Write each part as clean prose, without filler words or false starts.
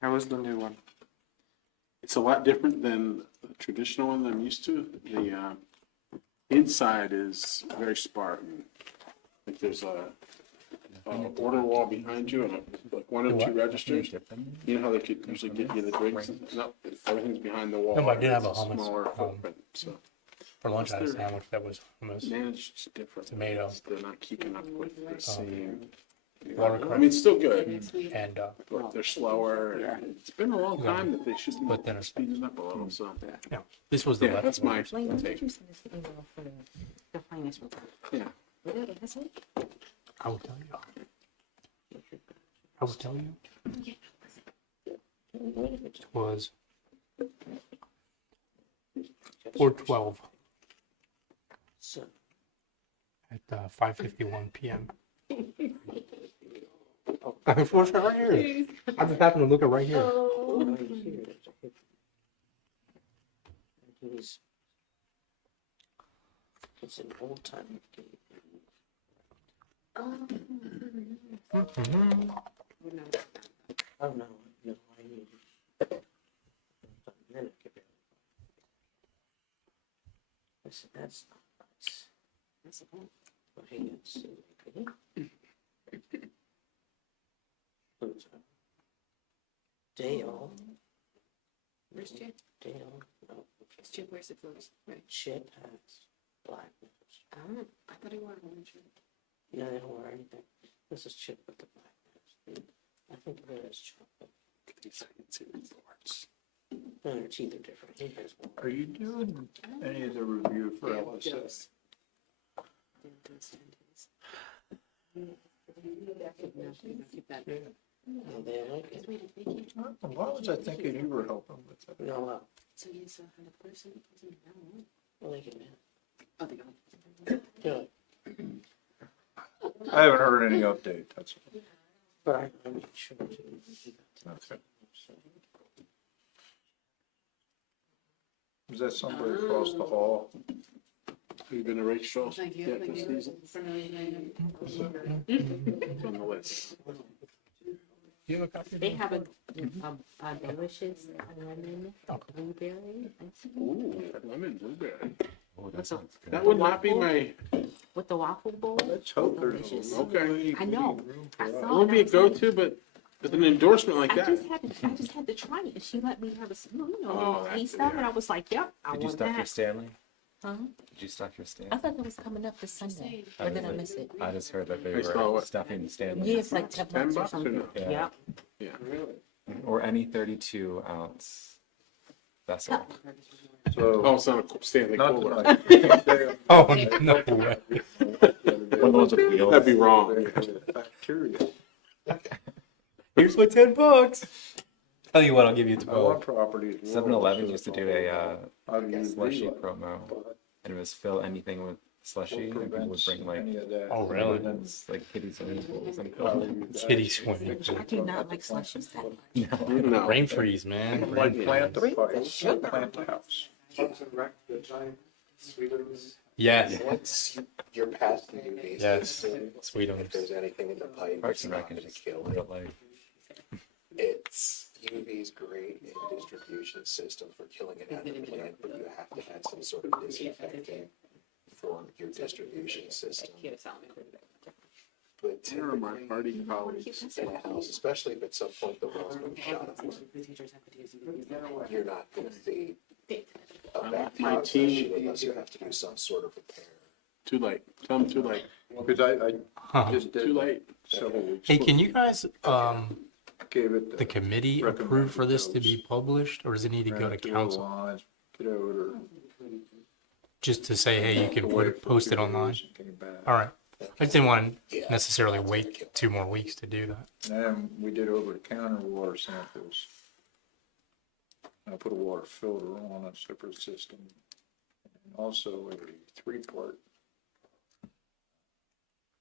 How is the new one? It's a lot different than the traditional one that I'm used to. The inside is very Spartan. Like there's a order wall behind you and like one or two registers. You know how they could usually get you the drinks? No, everything's behind the wall. No, I did have a It's hummus, smaller footprint, so For lunch, I had a sandwich that was hummus, managed different. tomato, They're not keeping up with the same. I watercress, mean, it's still good, and but they're slower. It's been a long time that they should But then be it's- speeding up a little, so. yeah, this was the Yeah, left. that's my Wayne, when did take. you send us the email for the finance report? Yeah. Really? That's it? I will tell you. I will tell you. It was 4:12 So, at 5:51 p.m. Unfortunately, right here. I just happened to look at right here. right here, there's a picture. And he was, it's an old time. Oh, no, no, I need it. Then I could be- That's not nice. That's a point. But he gets, Dale. Where's Chip? Dale, no, Chip wears the clothes, right? Chip has black nose. I thought he wore a orange shirt. No, they don't wear anything. This is Chip with the black nose. I think it is chocolate. No, their teeth are different. He has one. Are you doing any of the review for LSA? Keep that. No, they like it. Wait, if they keep, Why was I thinking you were helping with that? No, so you saw how the person, well, they can, oh, they go. do it. I haven't heard any update, that's all. But I'm not sure to. Okay. Is that somebody across the hall? You've been to Rachel Thank you. yet Thank this you. season? For knowing It's on the list. You have a copy? They have a delicious lemon blueberry Ooh, lemon blueberry. Oh, that sounds good. That would not be my, with the waffle bowl. Let's hope there's Delicious. okay. I know. I It saw won't be a it. I was like, go-to, but with an endorsement like I that. just had to try it, and she let me have a spoon, you Oh, know, that's- taste of it. I was like, "Yep, I Did you want stock your that." Stanley? Huh? Did you stock your I Stanley? thought that was coming up this Sunday, or did I miss it? I just heard that they I saw were it. stuffing the Stanley. Yeah, it's like 10 bucks or $10 or something. no? Yeah. Yep. Yeah. Or any 32-ounce vessel. So, Oh, it's not a Stanley not Cooler. tonight. Oh, no way. One of those with wheels. That'd be wrong. Bacteria. Here's my $10. Tell you what, I'll give you I want 12. properties. 7-Eleven used to do a How do you slushy realize? promo, and it was fill anything with slushy, and people would bring like Any of that. Oh, really? it's like kitty swimming pools and How do you- Kitty swimming. I do not like slushies that much. No. Rain freeze, man. Rain Like plant the freeze. pipe, plant the house. Yes, Once you're past the UV yes. season, Sweet if there's anything in the pipe, Parks it's and not Rec gonna is just kill real it. life. It's, UV is great in distribution system for killing it out of the plant, but you have to have some sort of disinfecting for your distribution system. But One of my typically, party colleagues. in a house, especially if at some point the well's been shot up, you're not gonna feed a My bacteria team- issue unless you have to do some sort of repair. Too late. Tell them too late. Because I Huh. just Too did late. several weeks. Hey, can you guys, Gave it the committee approve for this to be published, or does it need to go to council? Get over Just to say, hey, you can put it, post it online? All All right. I just didn't want to necessarily wait 2 more weeks to do that. And then we did over the counter water samples. I put a water filter on a separate system. And also a 3-part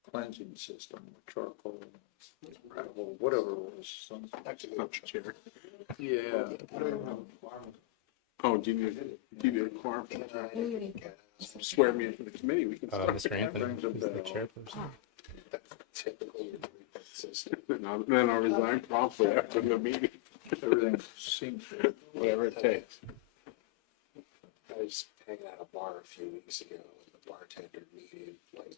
cleansing system, with charcoal, gravel, whatever it was. some- Chair. Yeah. Oh, do you need a quorum? Swear me in for the committee. We can start. Mr. Anthony brings up is the that- chairperson. Typically, And then I'll resign promptly after the meeting, Everything seems to, whatever it takes. I was hanging at a bar a few weeks ago, and the bartender needed like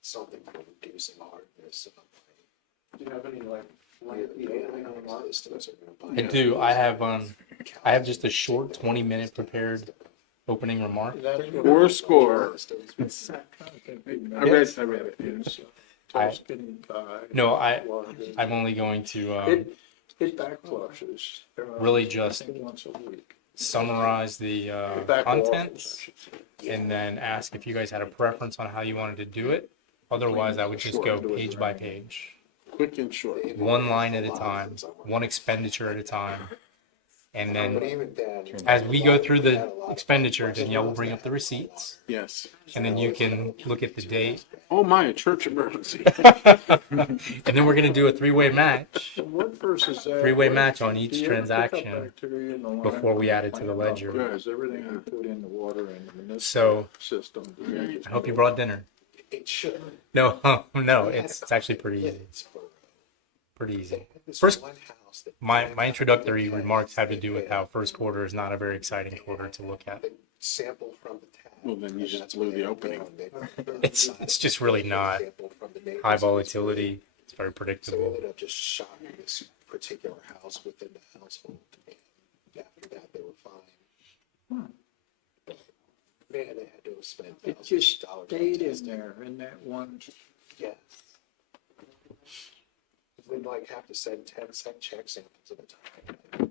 something for reducing hardness. And I'm do you have any like? like, yeah, I know systems are gonna buy I it. do. I have just a short 20-minute prepared opening remark. Or score. I I read it. Yeah. Tuscan Pie. No, London. I'm only going to It backflushes. really just Once a week. summarize the Back contents and then ask if you guys had a preference on how you wanted to do it. Otherwise, I would just go page by page, Quick and short. one line at a time, one expenditure at a time. And But then even then, as we go through the expenditure, Danielle will bring up the receipts. Yes. And then you can look at the date. Oh my, a church emergency. And then we're going to do a three-way match. What versus that? Three-way match on Do each you ever pick up transaction bacteria in the line? before we add it to the ledger. Because everything we put in the water and the municipal So system. I hope you brought dinner. it should. No, no, it's actually pretty easy. Pretty easy. This First, one house that my introductory remarks have to do with how first quarter is not a very exciting quarter to look at. sample from the tap. Well, then you and just that's blew what the they opening. did. It's just really not Sample from the neighbor's high house. volatility. It's very So we predictable. ended up just shocking this particular house within the household. And after that, they were fine. But, man, they had to have spent It thousands just of dollars. on stayed in testing. there in that one. Yes. We'd like have to send 10-cent check samples at a time.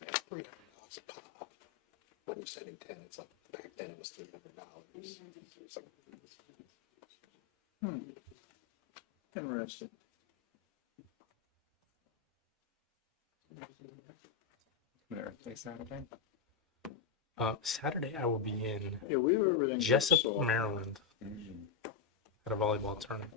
That's $300 a pop. When you're sending 10, it's like, back then it was $300. It's like, Interesting. Birthday Saturday. Saturday I will be in Yeah, we were everything. Jessup, saw Maryland, at a volleyball tournament.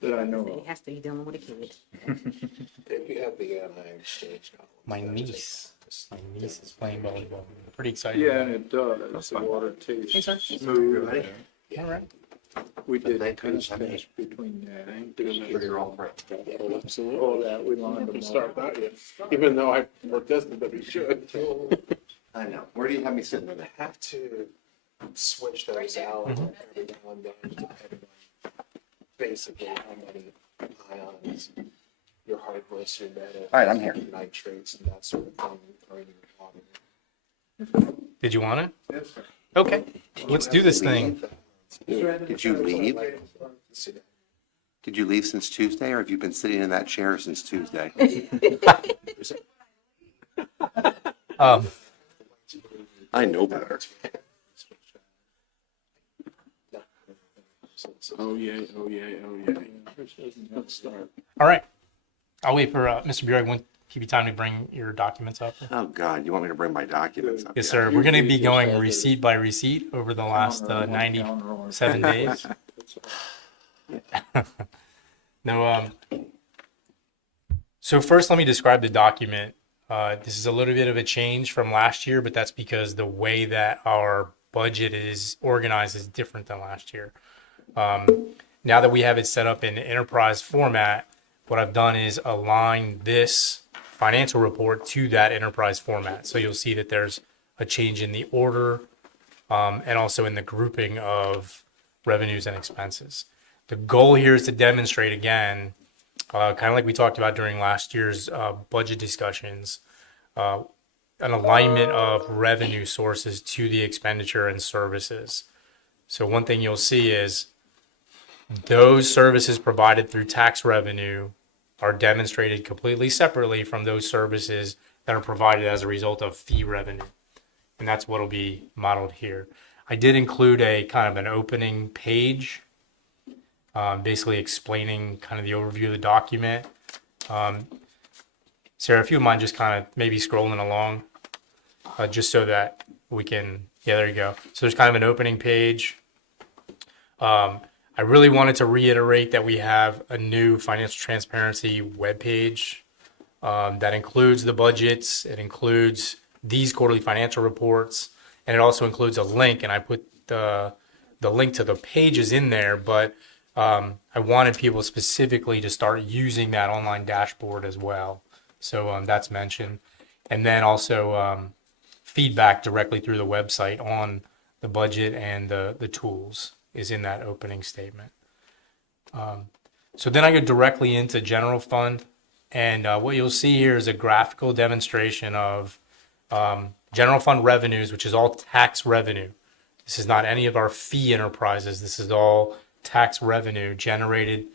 that I know He of. has to be dealing with a kid. if you have the exchange column. My niece is playing volleyball. Pretty excited. Yeah, about and it. it does. The water tastes Hey, sir. smooth. All right. We did Thank you. tennis test between that. Absolutely. All that, we lined them Haven't all. started that yet, even though I protested that we should. I know. Where do you have me sitting? I'm gonna have to switch those out every now and then, depending on basically how many ions your heart glycerin, All right, I'm here. nitrates, and that sort of thing are in your water. Did you want it? Okay. Let's do this thing. Did you leave? See that? Did you leave since Tuesday, or have you been sitting in that chair since Tuesday? I know better. Oh, yeah, oh, yeah, oh, yeah. Let's start. All right. I'll wait for Mr. Bureau. Won't give you time to bring your documents up. Oh, God, you want me to bring my documents up? Yes, here? sir. We're going to be going receipt by receipt over the last 97 days. No, so first let me describe the document. This is a little bit of a change from last year, but that's because the way that our budget is organized is different than last year. Now that we have it set up in enterprise format, what I've done is align this financial report to that enterprise format. So you'll see that there's a change in the order and also in the grouping of revenues and expenses. The goal here is to demonstrate again, kind of like we talked about during last year's budget discussions, an alignment of revenue sources to the expenditure and services. So one thing you'll see is those services provided through tax revenue are demonstrated completely separately from those services that are provided as a result of fee revenue. And that's what will be modeled here. I did include a kind of an opening page, basically explaining kind of the overview of the document. Sarah, if you would mind just kind of maybe scrolling along, just so that we can, yeah, there you go. So there's kind of an opening page. I really wanted to reiterate that we have a new financial transparency webpage that includes the budgets. It includes these quarterly financial reports, and it also includes a link. And I put the link to the pages in there, but I wanted people specifically to start using that online dashboard as well. So that's mentioned. And then also feedback directly through the website on the budget and the tools is in that opening statement. So then I go directly into general fund. And what you'll see here is a graphical demonstration of general fund revenues, which is all tax revenue. This is not any of our fee enterprises. This is all tax revenue generated.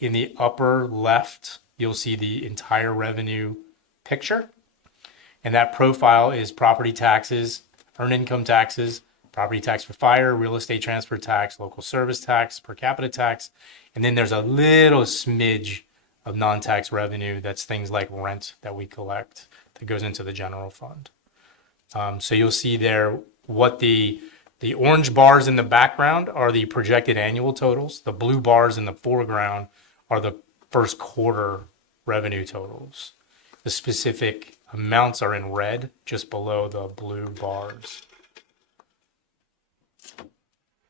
In the upper left, you'll see the entire revenue picture. And that profile is property taxes, earned income taxes, property tax for fire, real estate transfer tax, local service tax, per capita tax. And then there's a little smidge of non-tax revenue. That's things like rent that we collect that goes into the general fund. So you'll see there what the orange bars in the background are the projected annual totals. The blue bars in the foreground are the first quarter revenue totals. The specific amounts are in red just below the blue bars.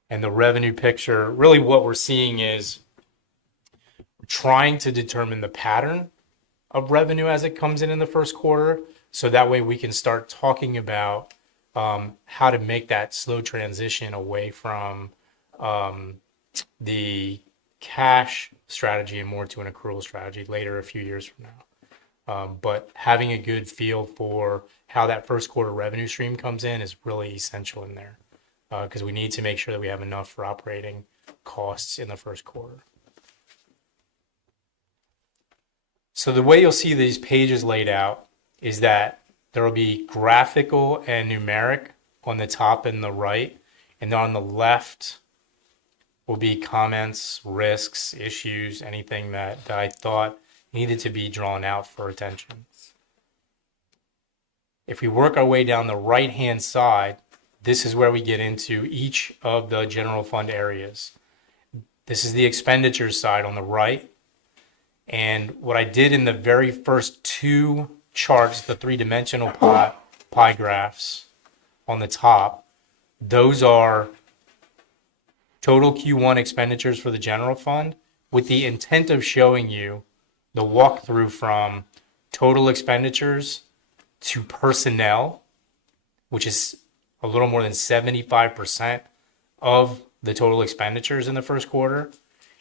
And the revenue picture, really what we're seeing is we're trying to determine the pattern of revenue as it comes in the first quarter. So that way we can start talking about how to make that slow transition away from the cash strategy and more to an accrual strategy later a few years from now. But having a good feel for how that first quarter revenue stream comes in is really essential in there because we need to make sure that we have enough for operating costs in the first quarter. So the way you'll see these pages laid out is that there will be graphical and numeric on the top and the right, and then on the left will be comments, risks, issues, anything that I thought needed to be drawn out for attention. If we work our way down the right-hand side, this is where we get into each of the general fund areas. This is the expenditures side on the right. And what I did in the very first two charts, the three-dimensional pie graphs on the top, those are total Q1 expenditures for the general fund with the intent of showing you the walkthrough from total expenditures to personnel, which is a little more than 75% of the total expenditures in the first quarter.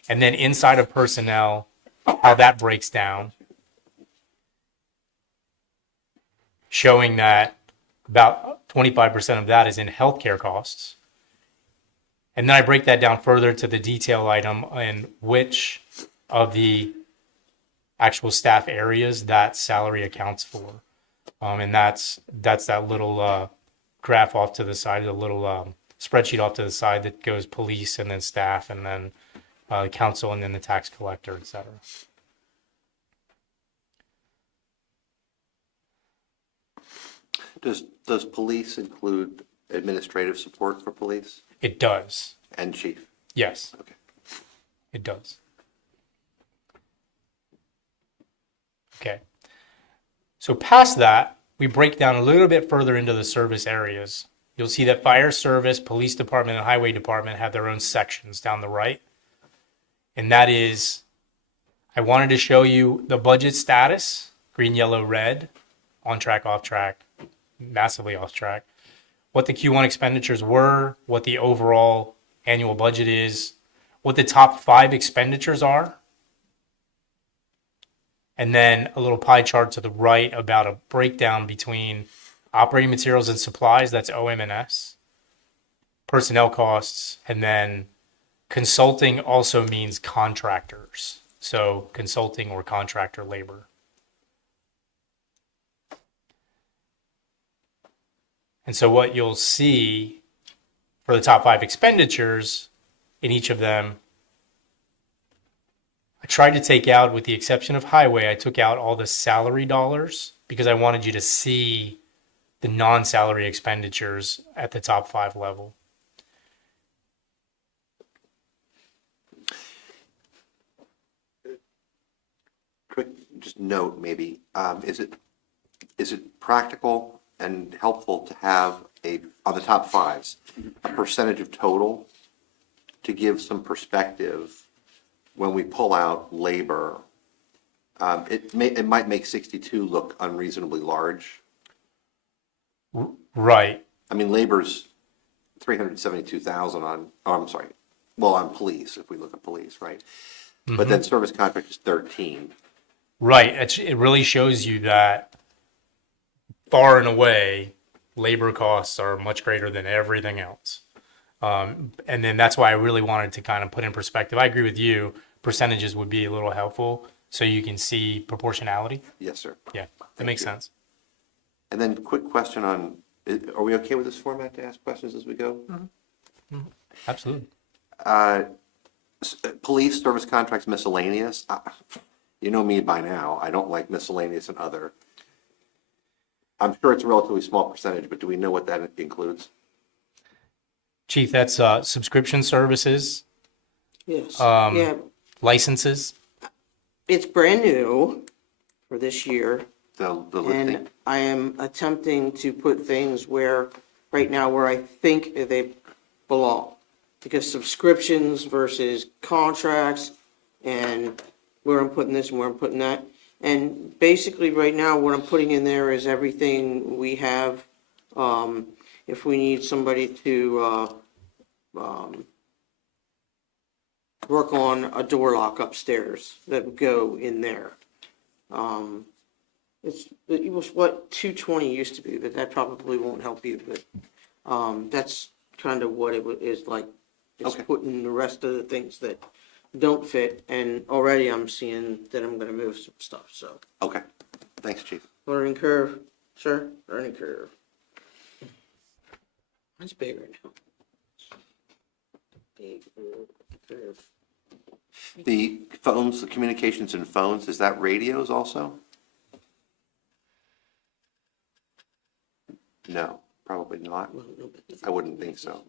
And then inside of personnel, how that breaks down, showing that about 25% of that is in healthcare costs. And then I break that down further to the detail item and which of the actual staff areas that salary accounts for. And that's that little graph off to the side, the little spreadsheet off to the side that goes police and then staff and then council and then the tax collector, et cetera. Does police include administrative support for police It does. and chief? Yes. Okay. It does. Okay. So past that, we break down a little bit further into the service areas. You'll see that fire service, police department, and highway department have their own sections down the right. And that is, I wanted to show you the budget status, green, yellow, red, on track, off track, massively off track, what the Q1 expenditures were, what the overall annual budget is, what the top 5 expenditures are, and then a little pie chart to the right about a breakdown between operating materials and supplies, that's OM&S, personnel costs, and then consulting also means contractors, so consulting or contractor labor. And so what you'll see for the top 5 expenditures in each of them, I tried to take out, with the exception of highway, I took out all the salary dollars because I wanted you to see the non-salary expenditures at the top 5 level. Quick, just note maybe, is it practical and helpful to have on the top 5s, a percentage of total to give some perspective, when we pull out labor, it might make 62 look unreasonably large. Right. I mean, labor's 372,000 on, oh, I'm sorry, well, on police, if we look at police, right? But then service contract is 13. Right. It really shows you that far and away, labor costs are much greater than everything else. And then that's why I really wanted to kind of put in perspective. I agree with you. Percentages would be a little helpful so you can see proportionality. Yes, sir. Yeah, that Thank makes you. sense. And then quick question on, are we okay with this format to ask questions as we go? Absolutely. Police service contracts miscellaneous. You know me by now. I don't like miscellaneous and other. I'm sure it's a relatively small percentage, but do we know what that includes? Chief, that's subscription services, Yes, Um, yeah, licenses. it's brand new for this year. The listing? And I am attempting to put things right now where I think they belong. Because subscriptions versus contracts and where I'm putting this and where I'm putting that. And basically, right now, what I'm putting in there is everything we have. If we need somebody to, work on a door lock upstairs, that would go in there. It was what 220 used to be, but that probably won't help you, but, that's kind of what is like. It's Okay. putting the rest of the things that don't fit, and already I'm seeing that I'm gonna move some stuff, so. Okay. Thanks, Chief. Learning curve, sir, learning curve. Mine's bigger now. Big curve. The phones, the communications and phones, is that radios also? No, probably not. Well, no, but I wouldn't think so.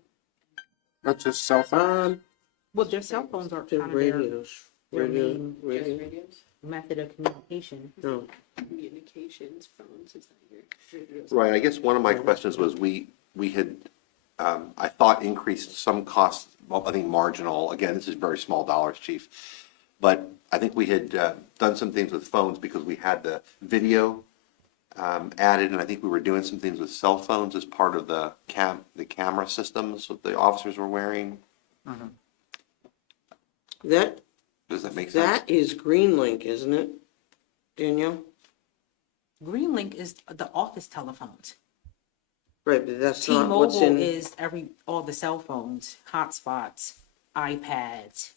That's just cell phone. Well, their cell phones are they're kind of their radios. their Radio, main Just radio, radios, method of communication. no. communications, phones, is that your radios? Right, I guess one of my questions was, we had, I thought increased some costs, well, I think marginal, again, this is very small dollars, Chief. But I think we had done some things with phones because we had the video added, and I think we were doing some things with cell phones as part of the camera systems that the officers were wearing. That, Does that make sense? that is Greenlink, isn't it, Danielle? Greenlink is the office telephones. Right, but that's not what's T-Mobile in. is all the cell phones, hotspots, iPads.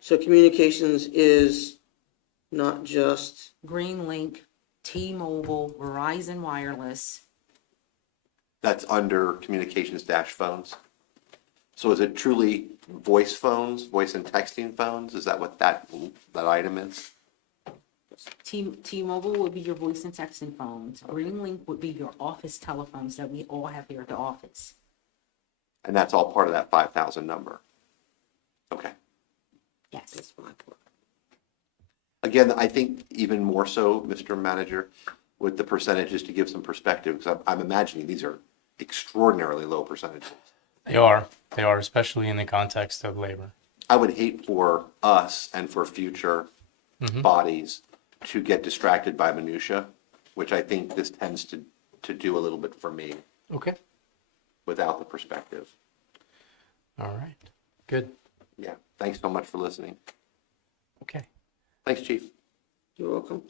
So communications is not just, Greenlink, T-Mobile, Verizon Wireless. That's under communications dash phones. So is it truly voice phones, voice and texting phones? Is that what that item is? T-Mobile would be your voice and texting phones. Greenlink would be your office telephones that we all have here at the office. And that's all part of that 5,000 number? Okay. Yes. that's my part. Again, I think even more so, Mr. Manager, with the percentages to give some perspective, because I'm imagining these are extraordinarily low percentages. They are, especially in the context of labor. I would hate for us and for future bodies to get distracted by minutia, which I think this tends to do a little bit for me Okay. without the perspective. All right. Good. Yeah, thanks so much for listening. Okay. Thanks, Chief. You're welcome.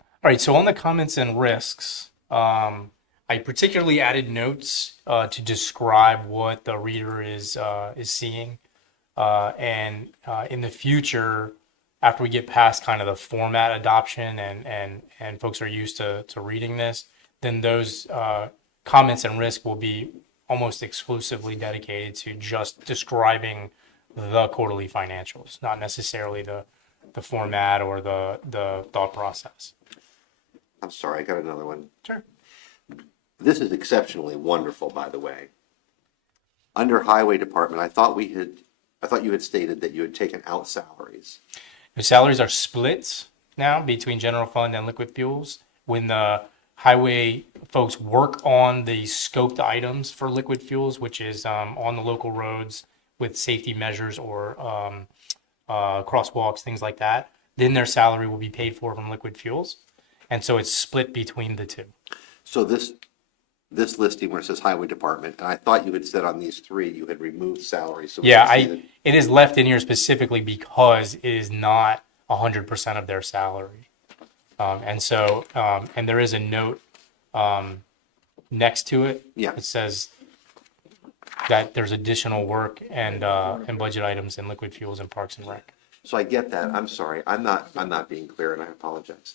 All right. So on the comments and risks, I particularly added notes to describe what the reader is seeing, and in the future, after we get past kind of the format adoption and folks are used to reading this, then those comments and risk will be almost exclusively dedicated to just describing the quarterly financials, not necessarily the format or the thought process. I'm sorry, I got another one. Sure. This is exceptionally wonderful, by the way. Under Highway Department, I thought you had stated that you had taken out salaries. The salaries are split now between general fund and liquid fuels. When the highway folks work on the scoped items for liquid fuels, which is on the local roads with safety measures or crosswalks, things like that, then their salary will be paid for from liquid fuels. And so it's split between the two. So this listing where it says highway department, and I thought you had said on these three, you had removed salaries. So we Yeah, can see that- it is left in here specifically because it is not 100% of their salary. And there is a note next to it. Yeah. It says that there's additional work and budget items in liquid fuels and parks and rec. So I get that. I'm sorry. I'm not being clear, and I apologize.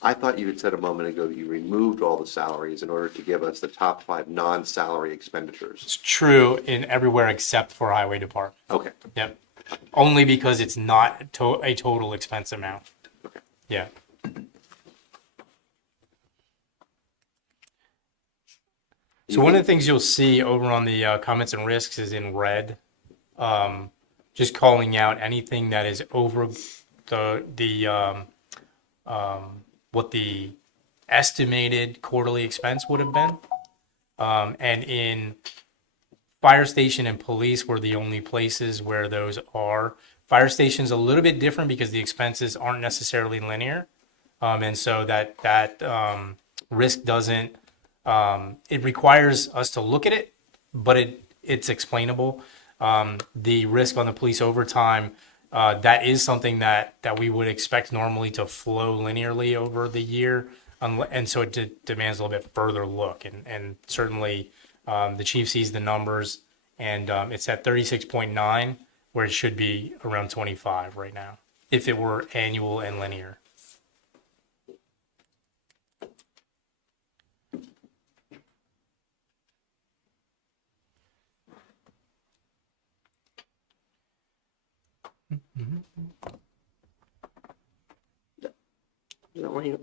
I thought you had said a moment ago that you removed all the salaries in order to give us the top 5 non-salary expenditures. It's true in everywhere except for highway department. Okay. Yep. Only because it's not a total expense amount. Okay. Yeah. So one of the things you'll see over on the comments and risks is in red, just calling out anything that is over what the estimated quarterly expense would have been. And in fire station and police were the only places where those are. Fire station's a little bit different because the expenses aren't necessarily linear. And so that risk doesn't, it requires us to look at it, but it's explainable. The risk on the police overtime, that is something that we would expect normally to flow linearly over the year. And so it demands a little bit further look. And certainly the chief sees the numbers, and it's at 36.9, where it should be around 25 right now, if it were annual and linear.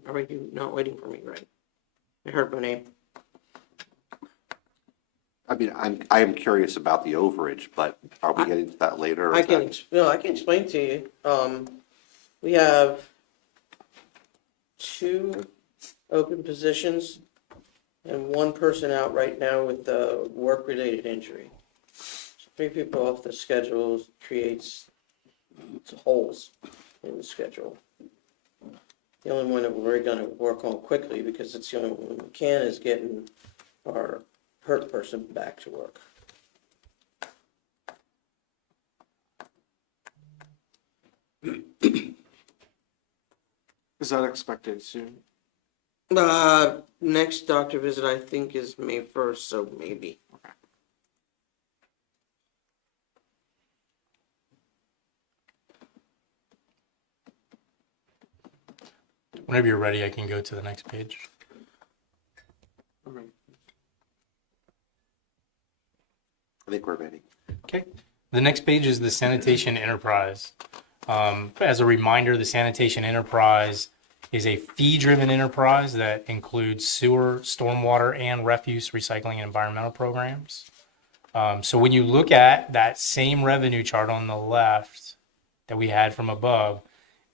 Are you not waiting for me, right? I heard my name. I mean, I am curious about the overage, but are we getting to that later? or I is can, that- I can explain to you. We have 2 open positions and 1 person out right now with a work-related injury. So 3 people off the schedule creates holes in the schedule. The only one that we're gonna work on quickly, because it's the only one we can, is getting our hurt person back to work. Is that expected soon? Next doctor visit I think is May 1st, so maybe. Whenever you're ready, I can go to the next page. I think we're ready. Okay. The next page is the sanitation enterprise. As a reminder, the sanitation enterprise is a fee-driven enterprise that includes sewer, stormwater, and refuse recycling and environmental programs. So when you look at that same revenue chart on the left that we had from above,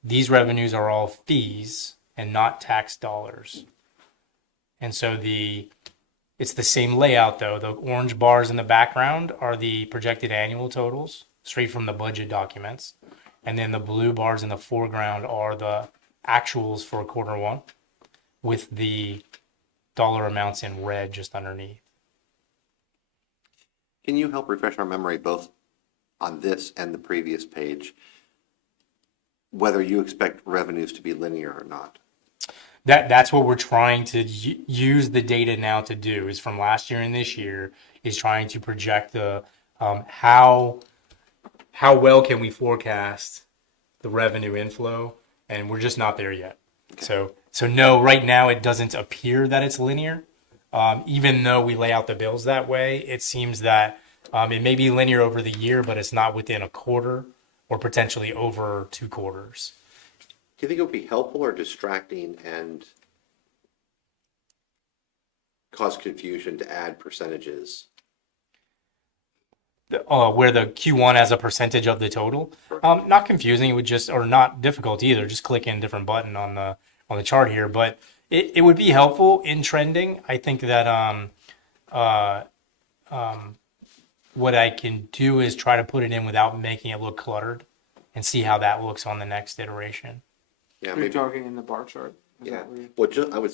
these revenues are all fees and not tax dollars. And so it's the same layout though. The orange bars in the background are the projected annual totals straight from the budget documents. And then the blue bars in the foreground are the actuals for Q1 with the dollar amounts in red just underneath. Can you help refresh our memory both on this and the previous page, whether you expect revenues to be linear or not? That's what we're trying to use the data now to do, is from last year and this year, is trying to project the how well can we forecast the revenue inflow, and we're just not there yet. So no, right now it doesn't appear that it's linear. Even though we lay out the bills that way, it seems that it may be linear over the year, but it's not within a quarter or potentially over 2 quarters. Do you think it would be helpful or distracting and cause confusion to add percentages? Where the Q1 as a percentage of the total, not confusing. It would just, or not difficult either. Just click in different button on the chart here. But it would be helpful in trending. I think that what I can do is try to put it in without making it look cluttered and see how that looks on the next iteration. Yeah, You're maybe, talking in the bar chart? Is yeah. that where you- Well,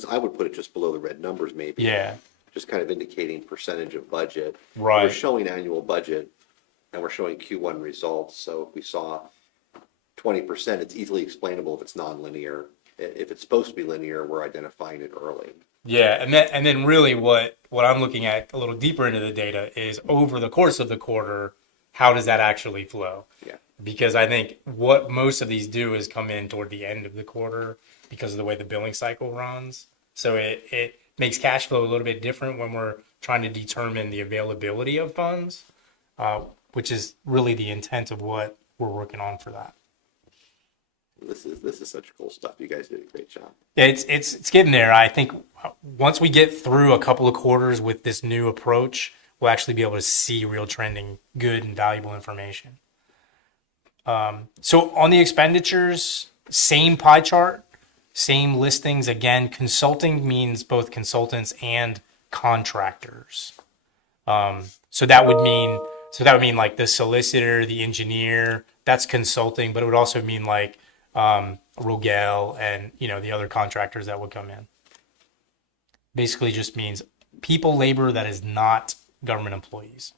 I would put it just below the red numbers maybe. Yeah, Just kind of indicating percentage of budget. Right. We're showing annual budget and we're showing Q1 results. So if we saw 20%, it's easily explainable if it's nonlinear. If it's supposed to be linear, we're identifying it early. yeah, and then really what I'm looking at a little deeper into the data is over the course of the quarter, how does that actually flow? Yeah. Because I think what most of these do is come in toward the end of the quarter because of the way the billing cycle runs. So it makes cash flow a little bit different when we're trying to determine the availability of funds, which is really the intent of what we're working on for that. This is such cool stuff. You guys did a great job. It's getting there. I think once we get through a couple of quarters with this new approach, we'll actually be able to see real trending, good and valuable information. So on the expenditures, same pie chart, same listings. Again, consulting means both consultants and contractors. So that would mean like the solicitor, the engineer, that's consulting, but it would also mean like Rogel and the other contractors that would come in. Basically just means people labor that is not government employees.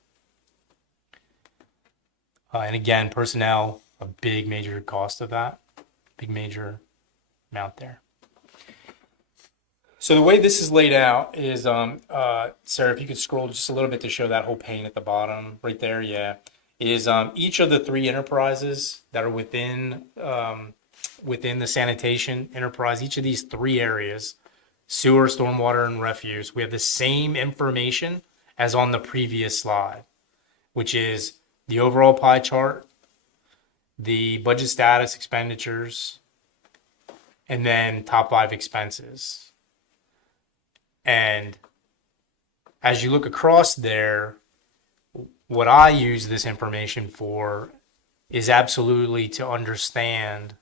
And again, personnel, a big major cost of that, big major amount there. So the way this is laid out is, Sarah, if you could scroll just a little bit to show that whole pane at the bottom, right there, yeah, is each of the three enterprises that are within the sanitation enterprise, each of these three areas, sewer, stormwater, and refuse, we have the same information as on the previous slide, which is the overall pie chart, the budget status, expenditures, and then top 5 expenses. And as you look across there, what I use this information for is absolutely to understand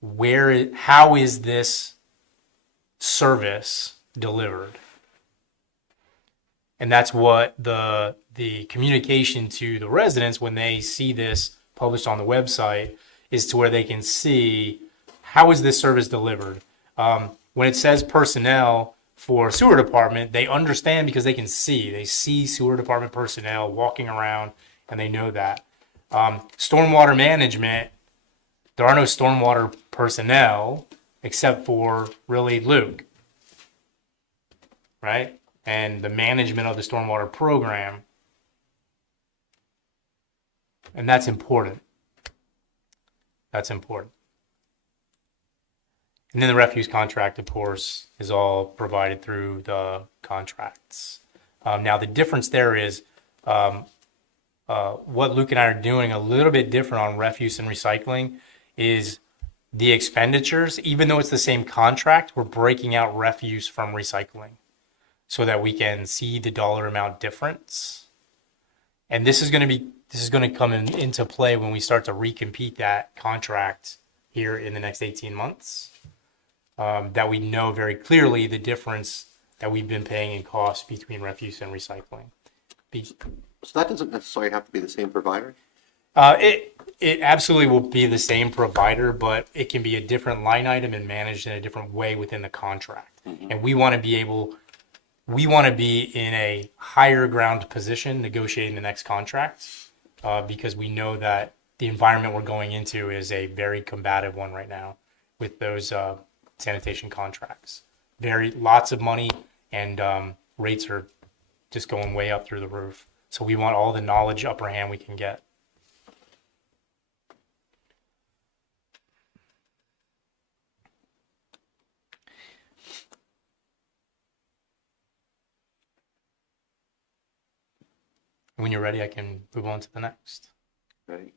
how is this service delivered. And that's what the communication to the residents when they see this published on the website is to where they can see how is this service delivered. When it says personnel for sewer department, they understand because they see sewer department personnel walking around and they know that. Stormwater management, there are no stormwater personnel except for really Luke, right? And the management of the stormwater program. And that's important. That's important. And then the refuse contract, of course, is all provided through the contracts. Now, the difference there is what Luke and I are doing a little bit different on refuse and recycling is the expenditures, even though it's the same contract, we're breaking out refuse from recycling so that we can see the dollar amount difference. And this is going to come into play when we start to recompete that contract here in the next 18 months. That we know very clearly the difference that we've been paying in cost between refuse and recycling. So that doesn't necessarily have to be the same provider? It absolutely will be the same provider, but it can be a different line item and managed in a different way within the contract. Mm-hmm. And we want to be in a higher ground position negotiating the next contract because we know that the environment we're going into is a very combative one right now with those sanitation contracts. Lots of money and rates are just going way up through the roof. So we want all the knowledge upper hand we can get. When you're ready, I can move on to the next. Right.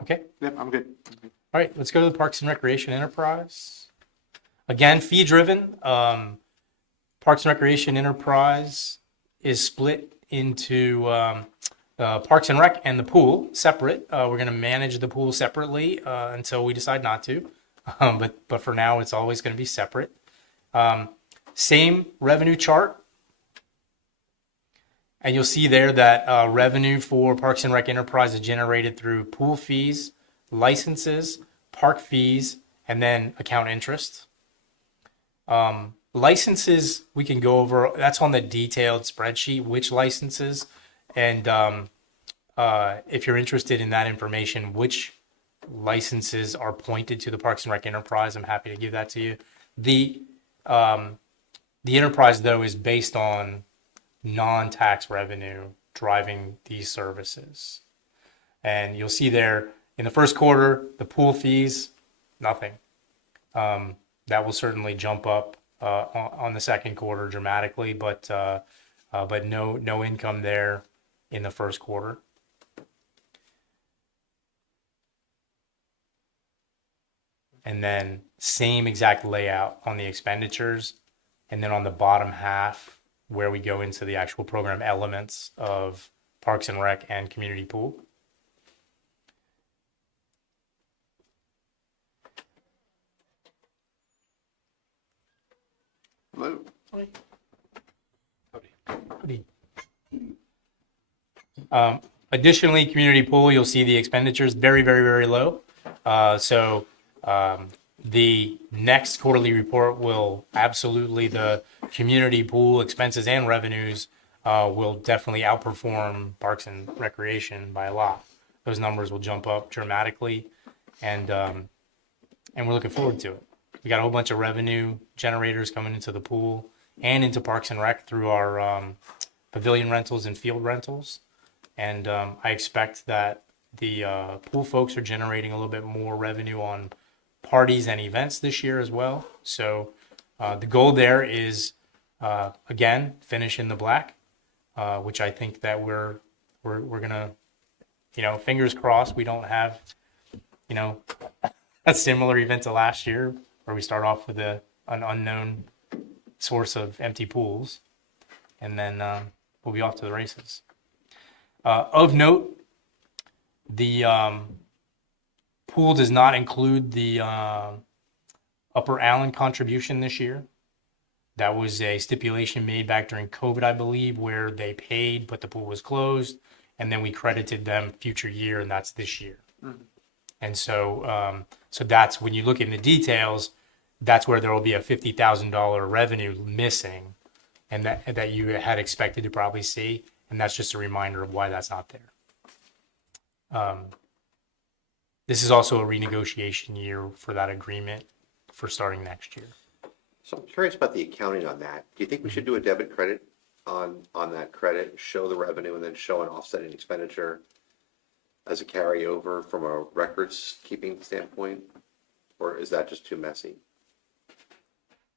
Okay. Yep, I'm good. All right, let's go to the Parks and Recreation Enterprise. Again, fee driven. Parks and Recreation Enterprise is split into Parks and Rec and the pool separate. We're going to manage the pool separately until we decide not to. but for now, it's always going to be separate. Same revenue chart. And you'll see there that revenue for Parks and Rec Enterprise is generated through pool fees, licenses, park fees, and then account interest. Licenses, we can go over, that's on the detailed spreadsheet, which licenses. And if you're interested in that information, which licenses are pointed to the Parks and Rec Enterprise, I'm happy to give that to you. The enterprise, though, is based on non-tax revenue driving these services. And you'll see there in the first quarter, the pool fees, nothing. That will certainly jump up on the second quarter dramatically, but no income there in the first quarter. And then same exact layout on the expenditures. And then on the bottom half, where we go into the actual program elements of Parks and Rec and Community Pool. Hello. Additionally, Community Pool, you'll see the expenditures very, very, very low. So the next quarterly report will absolutely, the Community Pool expenses and revenues will definitely outperform Parks and Recreation by a lot. Those numbers will jump up dramatically, and we're looking forward to it. We got a whole bunch of revenue generators coming into the pool and into Parks and Rec through our pavilion rentals and field rentals. And I expect that the pool folks are generating a little bit more revenue on parties and events this year as well. So the goal there is, again, finish in the black, which I think that we're gonna, fingers crossed we don't have, a similar event to last year where we start off with an unknown source of empty pools, and then we'll be off to the races. Of note, the pool does not include the Upper Allen contribution this year. That was a stipulation made back during COVID, I believe, where they paid, but the pool was closed, and then we credited them future year, and that's this year. And so, so that's when you look in the details, that's where there will be a $50,000 revenue missing, and that you had expected to probably see, and that's just a reminder of why that's not there. This is also a renegotiation year for that agreement for starting next year. So I'm curious about the accounting on that. Do you think we should do a debit credit on that credit, show the revenue, and then show an offsetting expenditure as a carryover from a records keeping standpoint? Or is that just too messy?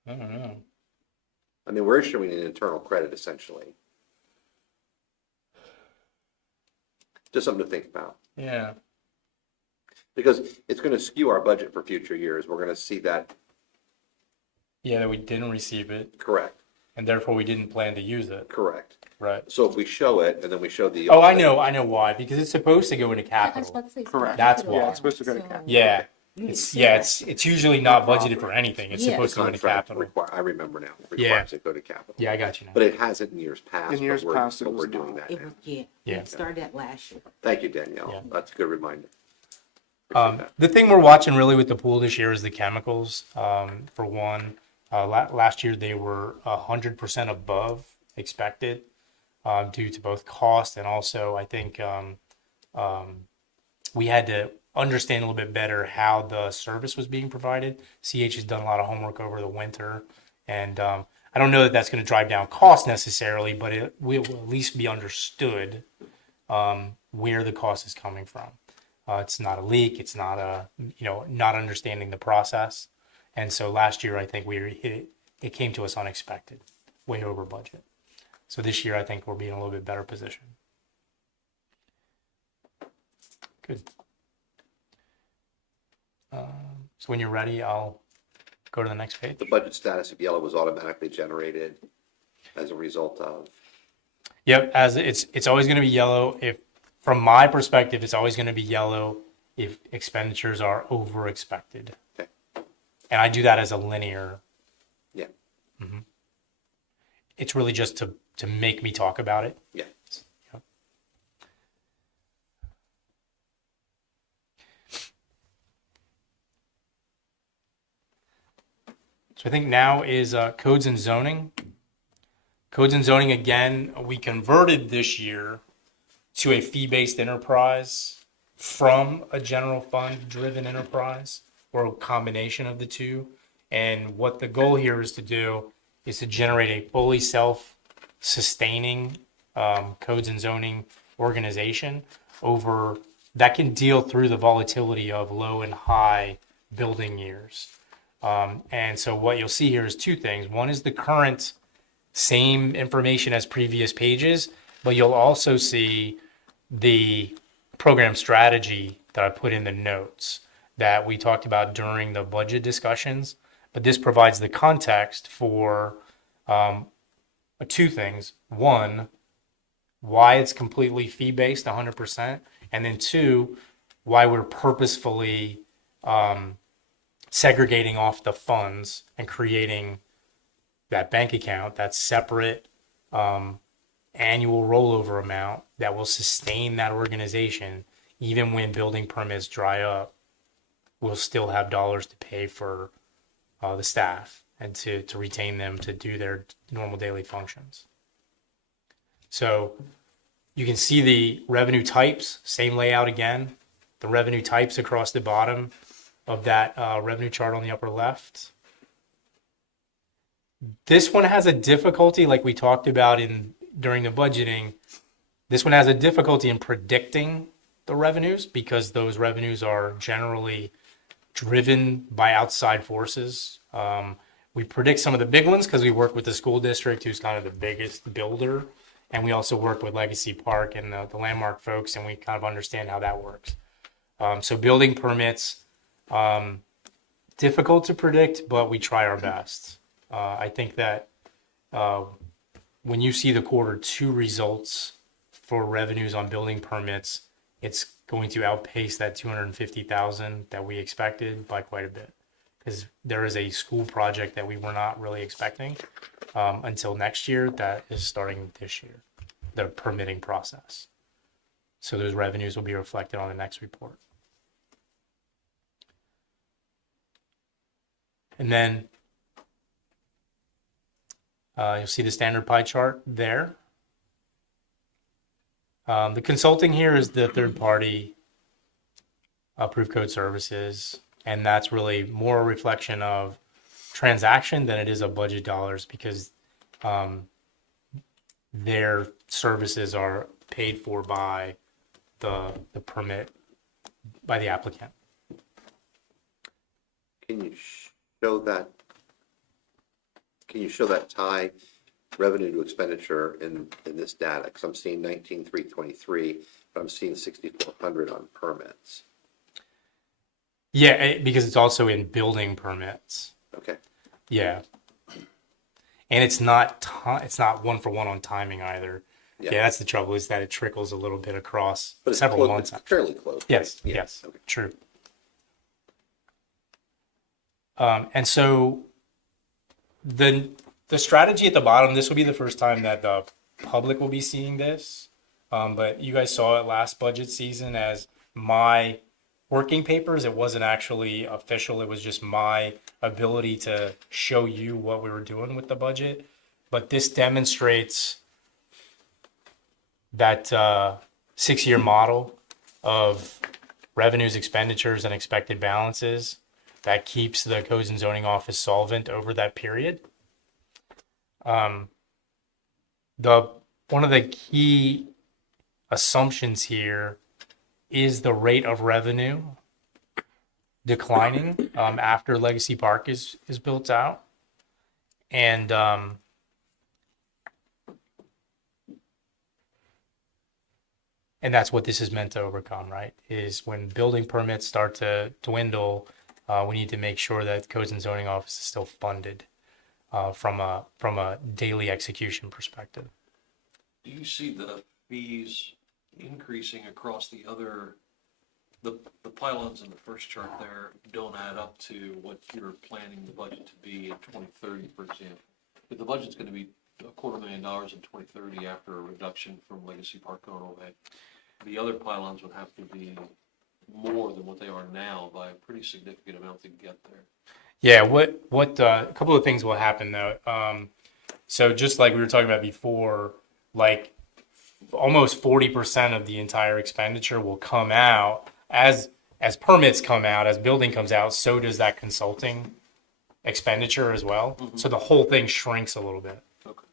I don't know. I mean, we're issuing an internal credit essentially. Just something to think about. Yeah. Because it's going to skew our budget for future years. We're going to see that. Yeah, that we didn't receive it, Correct. and therefore we didn't plan to use it. Correct. Right. So if we show it and then we show the. Oh, I know why. Because it's supposed to go into capital. Correct. That's Yeah, why. it's supposed to go to capital. Yeah. It's usually not budgeted for anything. It's Yeah. supposed to go into Contract capital. I remember now. Yeah. Requires it go to capital. Yeah, I got you now. But it hasn't in years past. In years but past, it but was we're doing not. that now. Yeah. It started that last year. Thank you, Danielle. Yeah. That's a good reminder. Appreciate that. The thing we're watching really with the pool this year is the chemicals. For one, last year they were 100% above expected due to both cost and also I think we had to understand a little bit better how the service was being provided. CH has done a lot of homework over the winter, and I don't know that that's going to drive down cost necessarily, but it will at least be understood where the cost is coming from. It's not a leak. It's not not understanding the process. And so last year, I think it came to us unexpected, way over budget. So this year, I think we're being a little bit better positioned. Good. So when you're ready, I'll go to the next page. The budget status of yellow was automatically generated as a result of. Yep, as it's always going to be yellow. If from my perspective, it's always going to be yellow if expenditures are over expected. Okay. And I do that as a linear. Yeah. It's really just to make me talk about it. Yeah. Yep. So I think now is codes and zoning. Codes and zoning, again, we converted this year to a fee-based enterprise from a general fund driven enterprise, or a combination of the two. And what the goal here is to do is to generate a fully self-sustaining codes and zoning organization over that can deal through the volatility of low and high building years. And so what you'll see here is two things. One is the current same information as previous pages, but you'll also see the program strategy that I put in the notes that we talked about during the budget discussions. But this provides the context for two things. One, why it's completely fee-based 100%. And then two, why we're purposefully segregating off the funds and creating that bank account, that separate annual rollover amount that will sustain that organization. Even when building permits dry up, we'll still have dollars to pay for the staff and to retain them to do their normal daily functions. So you can see the revenue types, same layout again. The revenue types across the bottom of that revenue chart on the upper left. This one has a difficulty, like we talked about during the budgeting. This one has a difficulty in predicting the revenues because those revenues are generally driven by outside forces. We predict some of the big ones because we work with the school district, who's kind of the biggest builder, and we also work with Legacy Park and the Landmark folks, and we kind of understand how that works. So building permits, difficult to predict, but we try our best. I think that when you see the Q2 results for revenues on building permits, it's going to outpace that 250,000 that we expected by quite a bit, because there is a school project that we were not really expecting until next year that is starting this year, the permitting process. So those revenues will be reflected on the next report. And then you'll see the standard pie chart there. The consulting here is the third party approved code services, and that's really more a reflection of transaction than it is of budget dollars, because their services are paid for by the permit, by the applicant. Can you show that? Can you show that tie revenue to expenditure in this data? Because I'm seeing 19,323, but I'm seeing 6,400 on permits. Yeah, because it's also in building permits. Okay. Yeah, and it's not one for one on timing either. Yeah. Yeah, that's the trouble, is that it trickles a little bit across But it's several close, months. it's fairly close. Yes, right? Yeah. yes, Okay. true. And so the strategy at the bottom, this will be the first time that the public will be seeing this. But you guys saw it last budget season as my working papers. It wasn't actually official. It was just my ability to show you what we were doing with the budget. But this demonstrates that 6-year model of revenues, expenditures, and expected balances that keeps the codes and zoning office solvent over that period. One of the key assumptions here is the rate of revenue declining after Legacy Park is built out, and that's what this is meant to overcome, right? Is when building permits start to dwindle, we need to make sure that codes and zoning office is still funded from a daily execution perspective. Do you see the fees increasing across the other The pylons in the first chart there don't add up to what you're planning the budget to be in 2030, for example. If the budget's gonna be $250,000 in 2030 after a reduction from Legacy Park going away, the other pylons would have to be more than what they are now by a pretty significant amount to get there. Yeah, a couple of things will happen though. So just like we were talking about before, like almost 40% of the entire expenditure will come out as permits come out, as building comes out, so does that consulting expenditure as well. So the whole thing shrinks a little bit. Okay.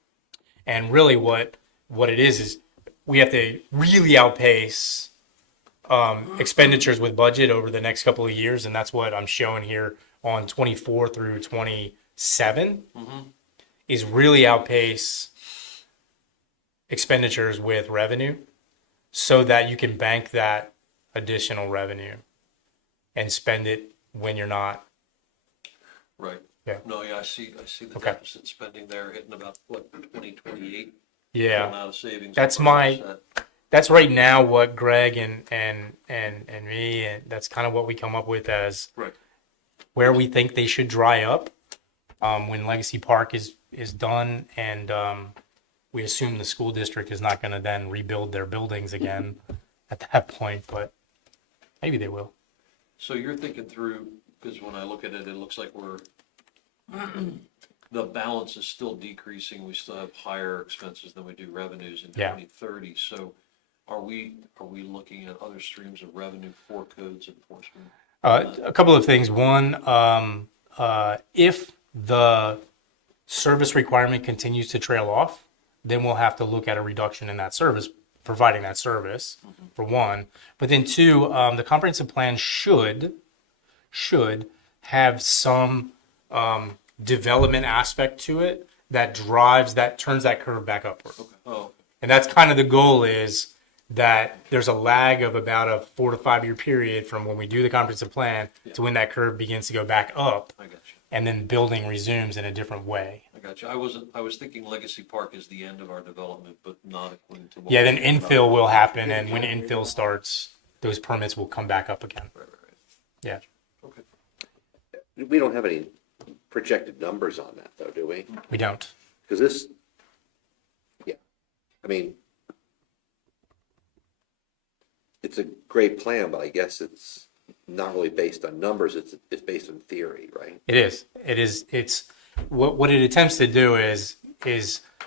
And really what it is we have to really outpace expenditures with budget over the next couple of years, and that's what I'm showing here on 24 through 27 is really outpace expenditures with revenue so that you can bank that additional revenue and spend it when you're not. Right. Yeah. No, yeah, I see the Okay. deficit spending there hitting about, what, 2028? Yeah. Out of savings. That's of my- 1%. That's right now what Greg and me, and that's kind of what we come up with as Right. where we think they should dry up when Legacy Park is done, and we assume the school district is not going to then rebuild their buildings again at that point, but maybe they will. So you're thinking through, because when I look at it, it looks like the balance is still decreasing. We still have higher expenses than we do revenues in Yeah. 2030. So are we looking at other streams of revenue for codes enforcement? A couple of things. One, if the service requirement continues to trail off, then we'll have to look at a reduction in that service, providing that service, for one. But then two, the comprehensive plan should have some development aspect to it that turns that curve back upward. Okay. Oh, And that's kind of the goal, is that there's a lag of about a 4 to 5 year period from when we do the comprehensive plan to when that curve begins to go back up, I got you. and then building resumes in a different way. I got you. I was thinking Legacy Park is the end of our development, but not according to what. Yeah, then we're talking infill about. will happen, and when infill starts, those permits will come back up again. Right. Yeah. Okay. We don't have any projected numbers on that though, do we? We don't. Because this, yeah, I mean, it's a great plan, but I guess it's not really based on numbers. It's based on theory, right? It is. It's what it attempts to do is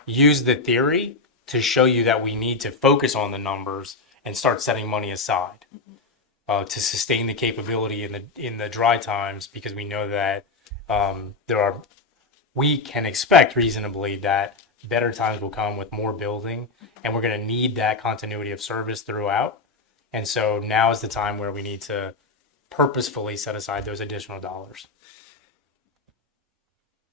use the theory to show you that we need to focus on the numbers and start setting money aside to sustain the capability in the dry times, because we know that we can expect reasonably that better times will come with more building, and we're going to need that continuity of service throughout. And so now is the time where we need to purposefully set aside those additional dollars.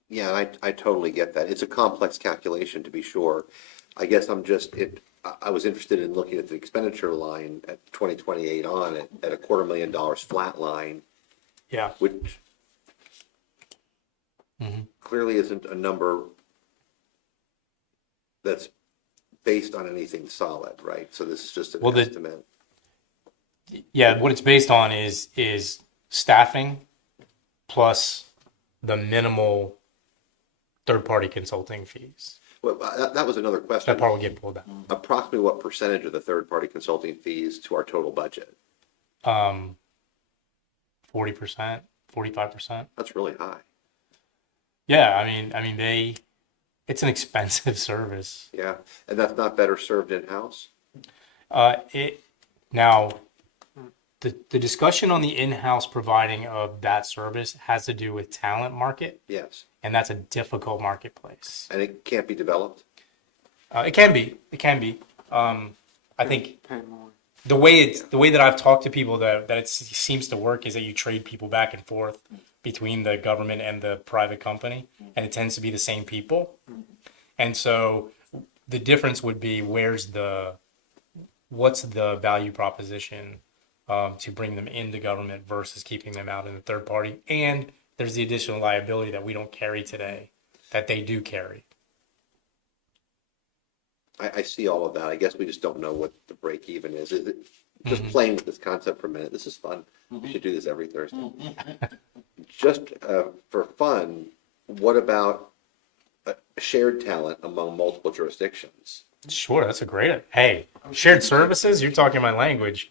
Yeah, I totally get that. It's a complex calculation, to be sure. I guess I was interested in looking at the expenditure line at 2028 on it at $250,000 flat line, Yeah. which clearly isn't a number that's based on anything solid, right? So this is just an estimate. Yeah, what it's based on is staffing plus the minimal third-party consulting fees. Well, that was another question. That part will get pulled down. Approximately what percentage of the third-party consulting fees to our total budget? 40%, 45%. That's really high. Yeah, I mean, it's an expensive service. Yeah, and that's not better served in-house? Now, the discussion on the in-house providing of that service has to do with talent market, Yes. and that's a difficult marketplace. And it can't be developed? It can be. I think Pay more. the way that I've talked to people that it seems to work is that you trade people back and forth between the government and the private company, and it tends to be the same people. And so the difference would be what's the value proposition to bring them into government versus keeping them out in the third party. And there's the additional liability that we don't carry today that they do carry. I see all of that. I guess we just don't know what the break even is. just playing with this concept for a minute. This is fun. We should do this every Thursday. Just for fun, what about shared talent among multiple jurisdictions? Sure, that's a great. Hey, shared services. You're talking my language.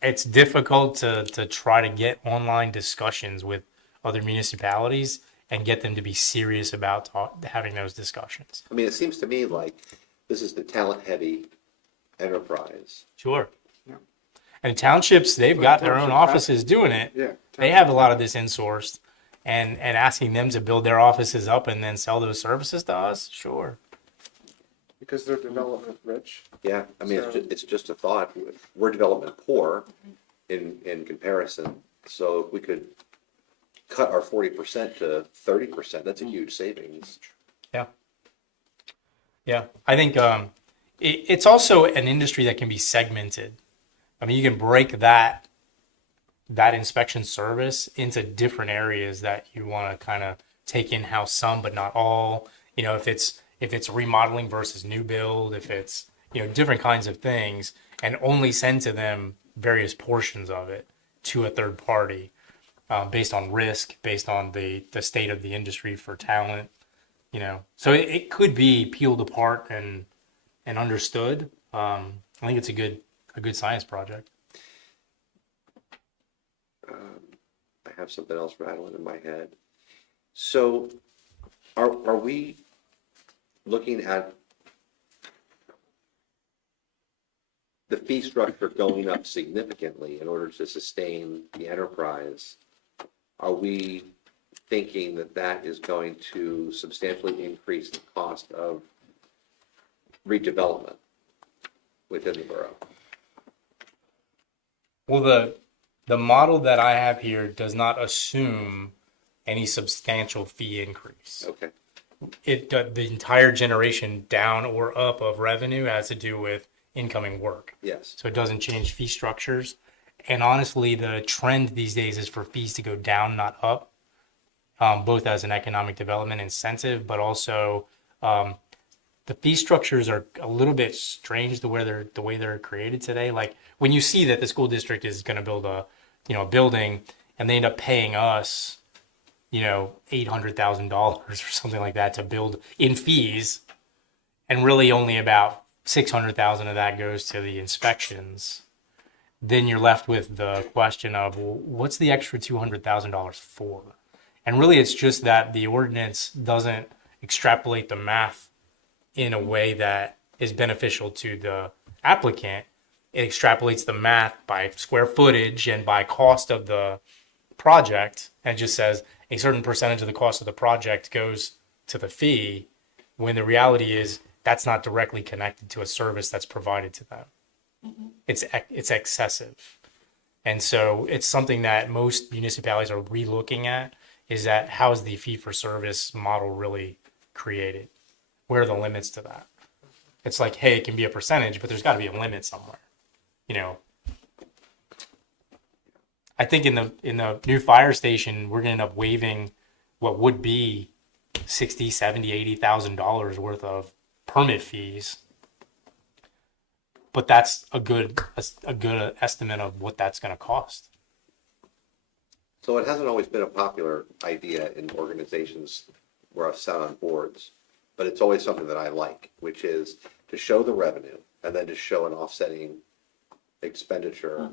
It's difficult to try to get online discussions with other municipalities and get them to be serious about having those discussions. I mean, it seems to me like this is the talent-heavy enterprise. Sure. And townships, they've got their own offices doing it. Yeah. They have a lot of this insourced, and asking them to build their offices up and then sell those services to us. Sure. Because they're development rich. Yeah, I mean, it's just a thought. We're development poor in comparison. So if we could cut our 40% to 30%, that's a huge savings. Yeah. Yeah. I think it's also an industry that can be segmented. I mean, you can break that inspection service into different areas that you want to kind of take in-house some, but not all. You know, if it's remodeling versus new build, if it's, you know, different kinds of things, and only send to them various portions of it to a third party, based on risk, based on the state of the industry for talent, you know. So it could be peeled apart and understood. I think it's a good science project. I have something else rattling in my head. So are we looking at the fee structure going up significantly in order to sustain the enterprise? Are we thinking that that is going to substantially increase the cost of redevelopment within the borough? Well, the model that I have here does not assume any substantial fee increase. Okay. The entire generation down or up of revenue has to do with incoming work. Yes. So it doesn't change fee structures. And honestly, the trend these days is for fees to go down, not up, both as an economic development incentive, but also the fee structures are a little bit strange the way they're created today. Like when you see that the school district is going to build a building and they end up paying us, $800,000 or something like that to build in fees, and really only about 600,000 of that goes to the inspections. Then you're left with the question of, well, what's the extra $200,000 for? And really, it's just that the ordinance doesn't extrapolate the math in a way that is beneficial to the applicant. It extrapolates the math by square footage and by cost of the project, and just says a certain percentage of the cost of the project goes to the fee, when the reality is that's not directly connected to a service that's provided to them. It's excessive. And so it's something that most municipalities are relooking at, is that how is the fee for service model really created? Where are the limits to that? It's like, hey, it can be a percentage, but there's got to be a limit somewhere. I think in the new fire station, we're going to end up waiving what would be $60,000, $70,000, $80,000 worth of permit fees. But that's a good estimate of what that's going to cost. So it hasn't always been a popular idea in organizations where I've sat on boards, but it's always something that I like, which is to show the revenue and then to show an offsetting expenditure,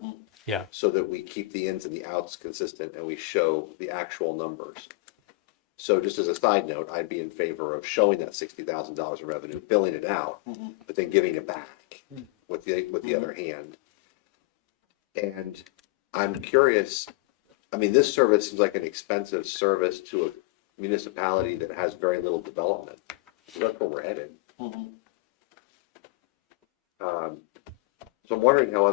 so that we keep the ins and the outs consistent and we show the actual numbers. So just as a side note, I'd be in favor of showing that $60,000 in revenue, billing it out, but then giving it back with the other hand. And I'm curious, I mean, this service seems like an expensive service to a municipality that has very little development. So that's where we're headed. So I'm wondering how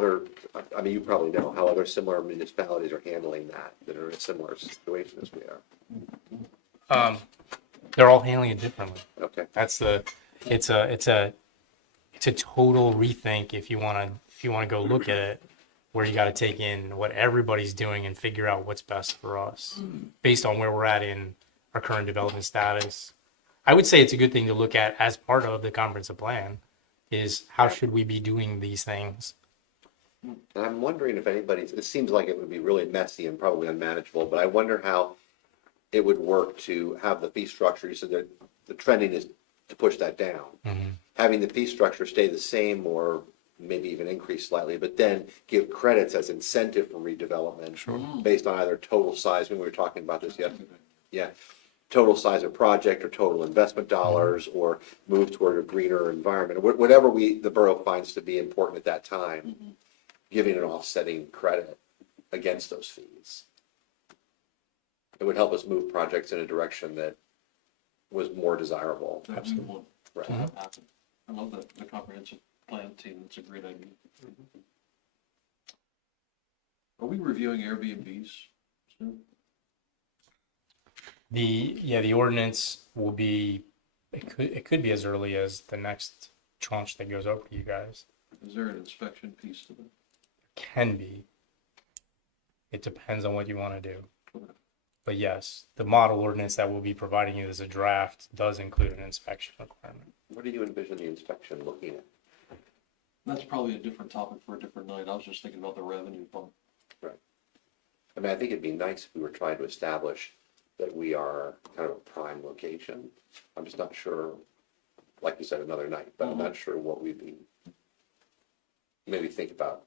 you probably know how other similar municipalities are handling that are in a similar situation as we are. They're all handling it differently. Okay. It's a total rethink if you want to go look at it, where you got to take in what everybody's doing and figure out what's best for us based on where we're at in our current development status. I would say it's a good thing to look at as part of the comprehensive plan, is how should we be doing these things? And I'm wondering if anybody's, it seems like it would be really messy and probably unmanageable, but I wonder how it would work to have the fee structure. You said that the trending is to push that down. Having the fee structure stay the same or maybe even increase slightly, but then give credits as incentive for redevelopment based on either total size. We were talking about this yesterday. Yeah. Total size of project or total investment dollars or move toward a greener environment, whatever the borough finds to be important at that time, giving an offsetting credit against those fees. It would help us move projects in a direction that was more desirable. Absolutely. Right. To have happen. I love the comprehensive plan team. It's a great idea. Are we reviewing Airbnbs soon? The ordinance will be, it could be as early as the next tranche that goes over to you guys. Is there an inspection piece to them? Can be. It depends on what you want to do. But yes, the model ordinance that we'll be providing you as a draft does include an inspection requirement. What do you envision the inspection looking at? That's probably a different topic for a different night. I was just thinking about the revenue bump. Right. I mean, I think it'd be nice if we were trying to establish that we are kind of a prime location. I'm just not sure, like you said, another night, but I'm not sure what we'd be, maybe think about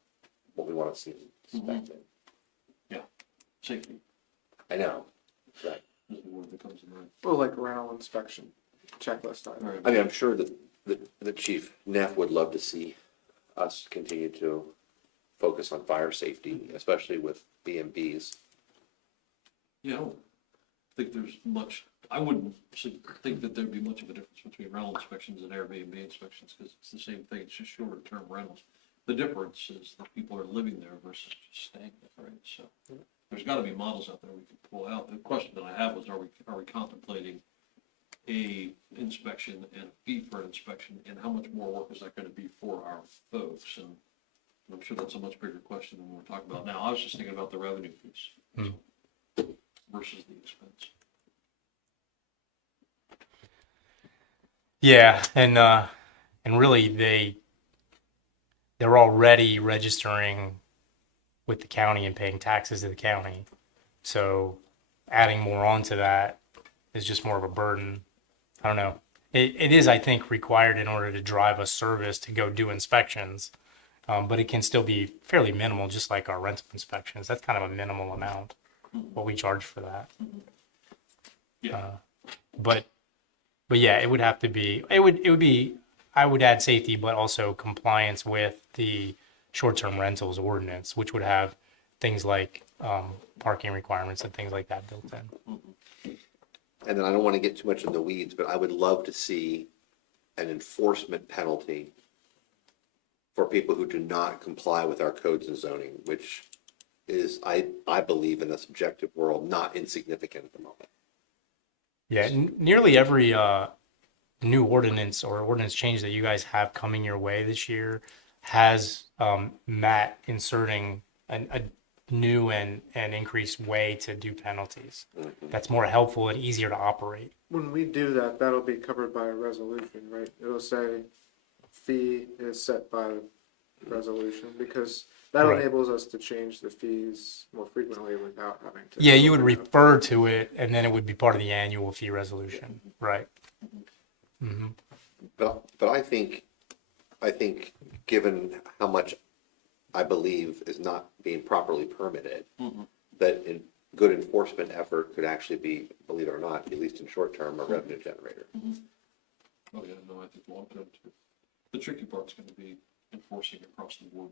what we want to see inspected. Yeah, safety I know, right. is the word that comes to mind. Well, like rental inspection checklist item. Right. I mean, I'm sure that the chief Neff would love to see us continue to focus on fire safety, especially with B&Bs. Yeah, I don't think there's much, I wouldn't think that there'd be much of a difference between rental inspections and Airbnb inspections, because it's the same thing, it's just shorter term rentals. The difference is that people are living there versus just staying there, right? So there's gotta be models out there we can pull out. The question that I have was, are we contemplating a inspection and a fee for an inspection, and how much more work is that gonna be for our folks? And I'm sure that's a much bigger question than we're talking about now. I was just thinking about the revenue piece versus the expense. Yeah, and really they're already registering with the county and paying taxes to the county. So adding more onto that is just more of a burden. I don't know. It is, I think, required in order to drive a service to go do inspections. But it can still be fairly minimal, just like our rental inspections. That's kind of a minimal amount, what we charge for that. Yeah. But yeah, it would have to be, it would be, I would add safety, but also compliance with the short-term rentals ordinance, which would have things like parking requirements and things like that built in. And then I don't want to get too much in the weeds, but I would love to see an enforcement penalty for people who do not comply with our codes and zoning, which is, I believe in a subjective world, not insignificant at the moment. Yeah, nearly every new ordinance or ordinance change that you guys have coming your way this year has Matt inserting a new and increased way to do penalties. That's more helpful and easier to operate. When we do that, that'll be covered by a resolution, right? It'll say fee is set by resolution, because that Right. enables us to change the fees more frequently without having to. Yeah, you would refer to it, and then it would be part of the annual fee resolution, right? Mm-hmm. But I think given how much I believe is not being properly permitted, that in good enforcement effort could actually be, believe it or not, at least in short term, a revenue generator. Oh, yeah, no, I think long term too. The tricky part's gonna be enforcing across the board.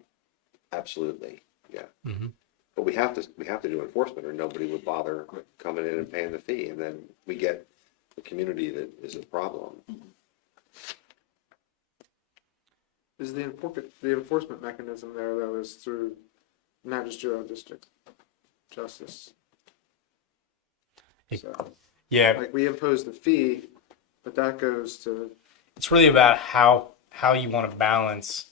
Absolutely, yeah. Mm-hmm. But we have to do enforcement, or nobody would bother coming in and paying the fee, and then we get the community that is a problem. Is the enforcement mechanism there, though, is through magisterial district justice. So, Yeah, like, we impose the fee, but that goes to, it's really about how you want to balance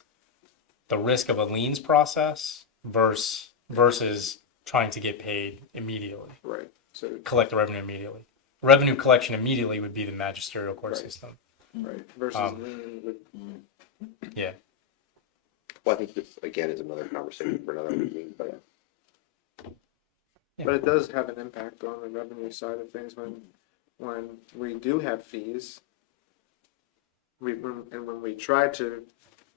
the risk of a liens process versus trying to get paid immediately, right, so, collect the revenue immediately. Revenue collection immediately would be the magisterial court Right. system. right, versus lien would, Yeah. Well, I think this, again, is another conversation for another meeting, but But it does have an impact on the revenue side of things when we do have fees. When we try to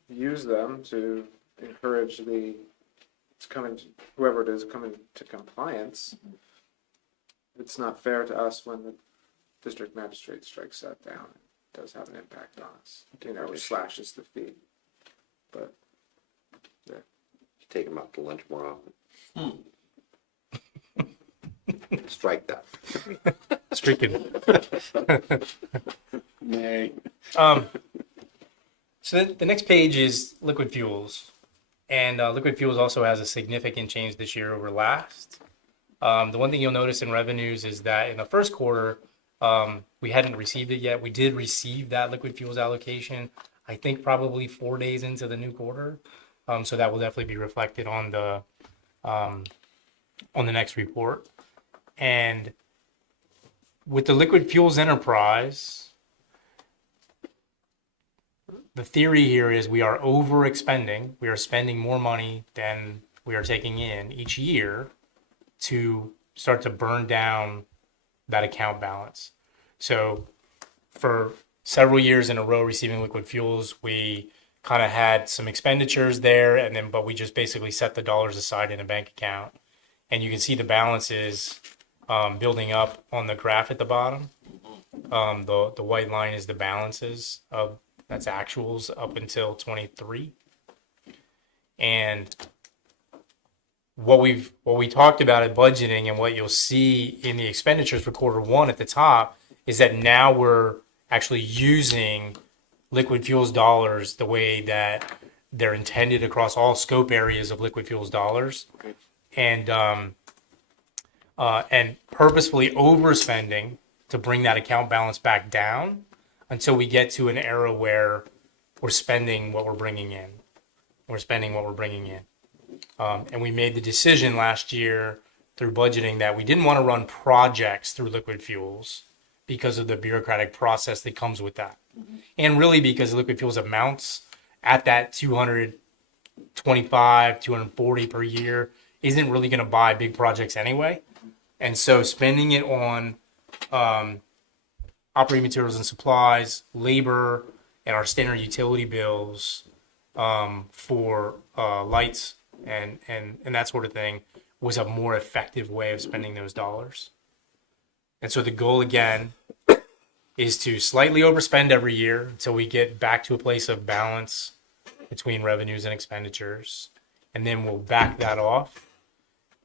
use them to encourage it's coming, whoever it is coming to compliance, it's not fair to us when the district magistrate strikes that down. It does have an impact on us, it slashes the fee. But take them out to lunch more often. Strike that. Streaking. Nay. So the next page is liquid fuels. And liquid fuels also has a significant change this year over last. The one thing you'll notice in revenues is that in the first quarter, we hadn't received it yet. We did receive that liquid fuels allocation, I think probably 4 days into the new quarter. So that will definitely be reflected on the next report. And with the liquid fuels enterprise, the theory here is we are over expending. We are spending more money than we are taking in each year to start to burn down that account balance. So for several years in a row receiving liquid fuels, we kind of had some expenditures there, but we just basically set the dollars aside in a bank account. And you can see the balances building up on the graph at the bottom. The white line is the balances of that's actuals up until 23. And what we talked about at budgeting and what you'll see in the expenditures for quarter one at the top is that now we're actually using liquid fuels dollars the way that they're intended across all scope areas of liquid fuels dollars. Okay. And purposefully overspending to bring that account balance back down until we get to an era where we're spending what we're bringing in. And we made the decision last year through budgeting that we didn't want to run projects through liquid fuels because of the bureaucratic process that comes with that. And really because liquid fuels amounts at that 225, 240 per year isn't really going to buy big projects anyway. And so spending it on operating materials and supplies, labor, and our standard utility bills for lights and that sort of thing was a more effective way of spending those dollars. And so the goal again is to slightly overspend every year until we get back to a place of balance between revenues and expenditures. And then we'll back that off.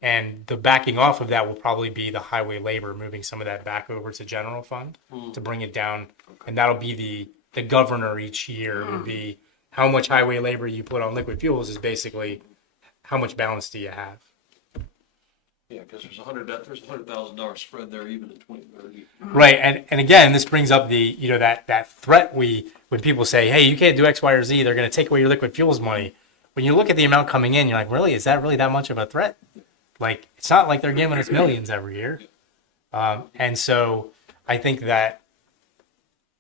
And the backing off of that will probably be the highway labor, moving some of that back over to general fund to bring it down. And that'll be the governor each year would be how much highway labor you put on liquid fuels is basically how much balance do you have. Yeah, because there's $100,000 spread there even in 2030. Right. And again, this brings up that threat when people say, hey, you can't do X, Y, or Z, they're going to take away your liquid fuels money. When you look at the amount coming in, you're like, really, is that really that much of a threat? Like, it's not like they're giving us millions every year. And so I think that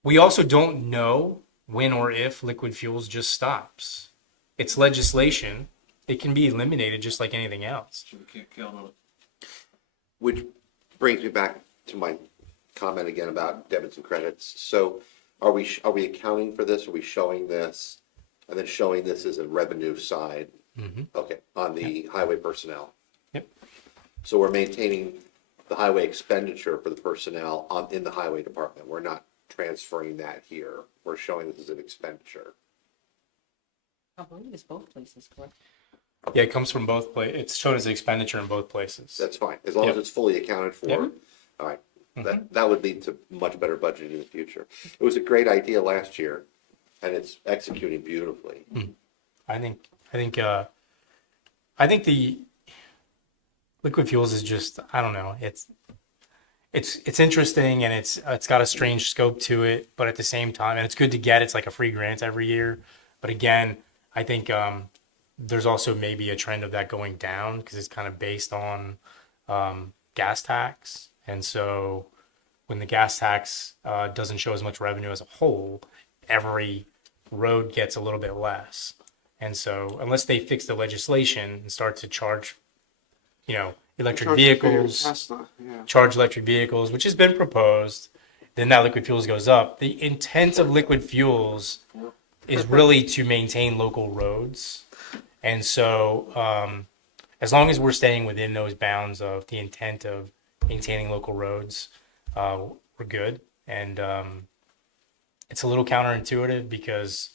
we also don't know when or if liquid fuels just stops. It's legislation. It can be eliminated just like anything else. So we can't count on it. Which brings me back to my comment again about debits and credits. So are we accounting for this? Are we showing this and then showing this as a revenue side? Mm-hmm. Okay, on the highway personnel. Yep. So we're maintaining the highway expenditure for the personnel in the highway department. We're not transferring that here. We're showing this as an expenditure. I believe it's both places, correct? Yeah, it comes from both places. It's shown as an expenditure in both places. That's fine, as long as it's fully accounted for. Yep. All right, that would lead to much better budgeting in the future. It was a great idea last year, and it's executing beautifully. I think the liquid fuels is just, I don't know. It's interesting and it's got a strange scope to it, but at the same time, and it's good to get. It's like a free grant every year. But again, I think there's also maybe a trend of that going down because it's kind of based on gas tax. And so when the gas tax doesn't show as much revenue as a whole, every road gets a little bit less. And so unless they fix the legislation and start to charge, electric Charge vehicles, Tesla, yeah. charge electric vehicles, which has been proposed, then that liquid fuels goes up. The intent of liquid fuels is really to maintain local roads. And so as long as we're staying within those bounds of the intent of maintaining local roads, we're good. And it's a little counterintuitive because,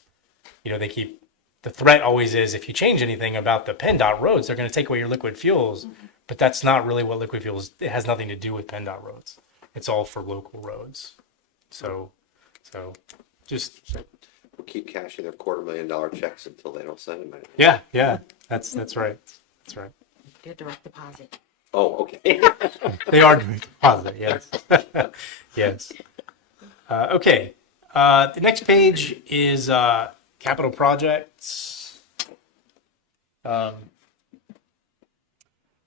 the threat always is if you change anything about the PennDOT roads, they're going to take away your liquid fuels. But that's not really what liquid fuels, it has nothing to do with PennDOT roads. It's all for local roads. So just, We'll keep cashing their $250,000 checks until they don't send them anymore. yeah, that's right. That's right. They're direct deposit. Oh, okay. They are doing deposit, yes. Yes. Okay. The next page is capital projects.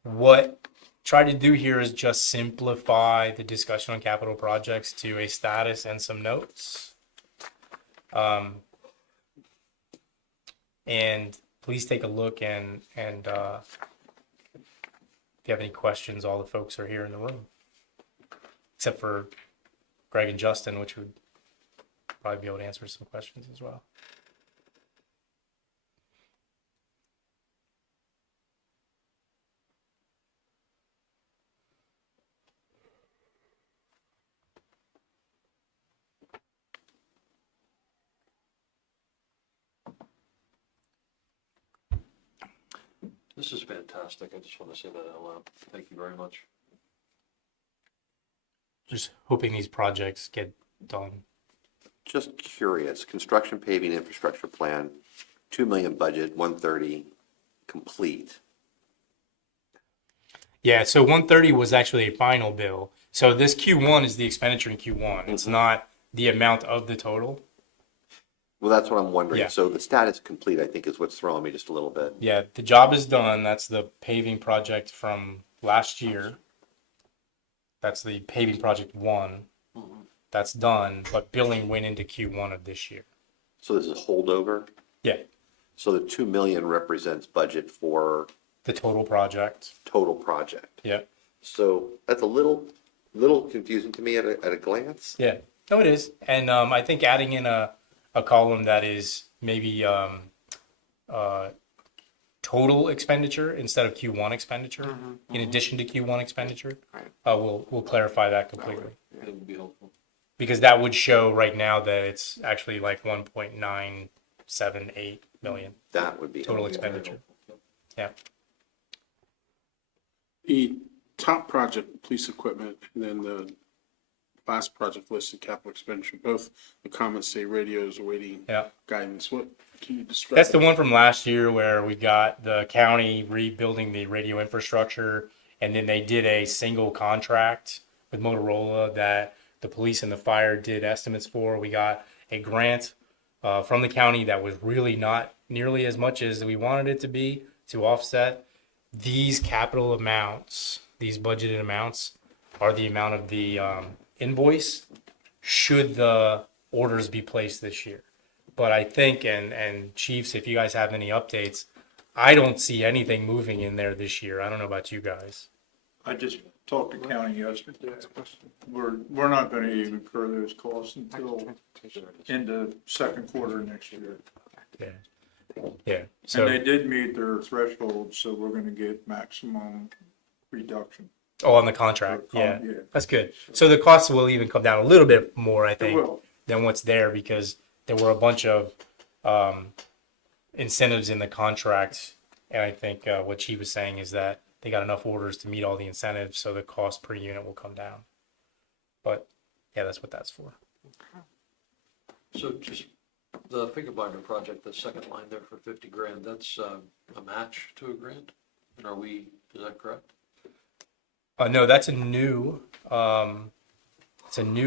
What try to do here is just simplify the discussion on capital projects to a status and some notes. And please take a look and if you have any questions, all the folks are here in the room, except for Greg and Justin, which would probably be able to answer some questions as well. This is fantastic. I just want to say that out loud. Thank you very much. Just hoping these projects get done. Just curious, construction paving infrastructure plan, 2 million budget, 130 complete. Yeah, so 130 was actually a final bill. So this Q1 is the expenditure in Q1. It's not the amount of the total. Well, that's what I'm wondering. Yeah. So the status complete, I think, is what's throwing me just a little bit. Yeah, the job is done. That's the paving project from last year. That's the paving project 1. That's done, but billing went into Q1 of this year. So this is holdover? Yeah, So the 2 million represents budget for the total project. total project. Yeah. So that's a little confusing to me at a glance. Yeah, no, it is. And I think adding in a column that is maybe total expenditure instead of Q1 expenditure, in addition to Q1 expenditure, we'll clarify that completely. That would be helpful. Because that would show right now that it's actually like 1.978 million That would be total helpful. expenditure. Yeah. The top project, police equipment, and then the last project listed capital expenditure, both the comments say radios awaiting Yeah. guidance. What can you describe? That's the one from last year where we got the county rebuilding the radio infrastructure, and then they did a single contract with Motorola that the police and the fire did estimates for. We got a grant from the county that was really not nearly as much as we wanted it to be to offset. These capital amounts, these budgeted amounts, are the amount of the invoice should the orders be placed this year. But I think, and chiefs, if you guys have any updates, I don't see anything moving in there this year. I don't know about you guys. I just talked to county yesterday. We're not gonna even incur those costs until into second quarter next year. Yeah. Yeah. And So, they did meet their threshold, so we're gonna get maximum reduction. on the contract. Yeah. Yeah. That's good. So the costs will even come down a little bit more, I It think, will. than what's there because there were a bunch of incentives in the contract. And I think what she was saying is that they got enough orders to meet all the incentives, so the cost per unit will come down. But yeah, that's what that's for. So just the finger binder project, the second line there for 50 grand, that's a match to a grant? And is that correct? No, that's a new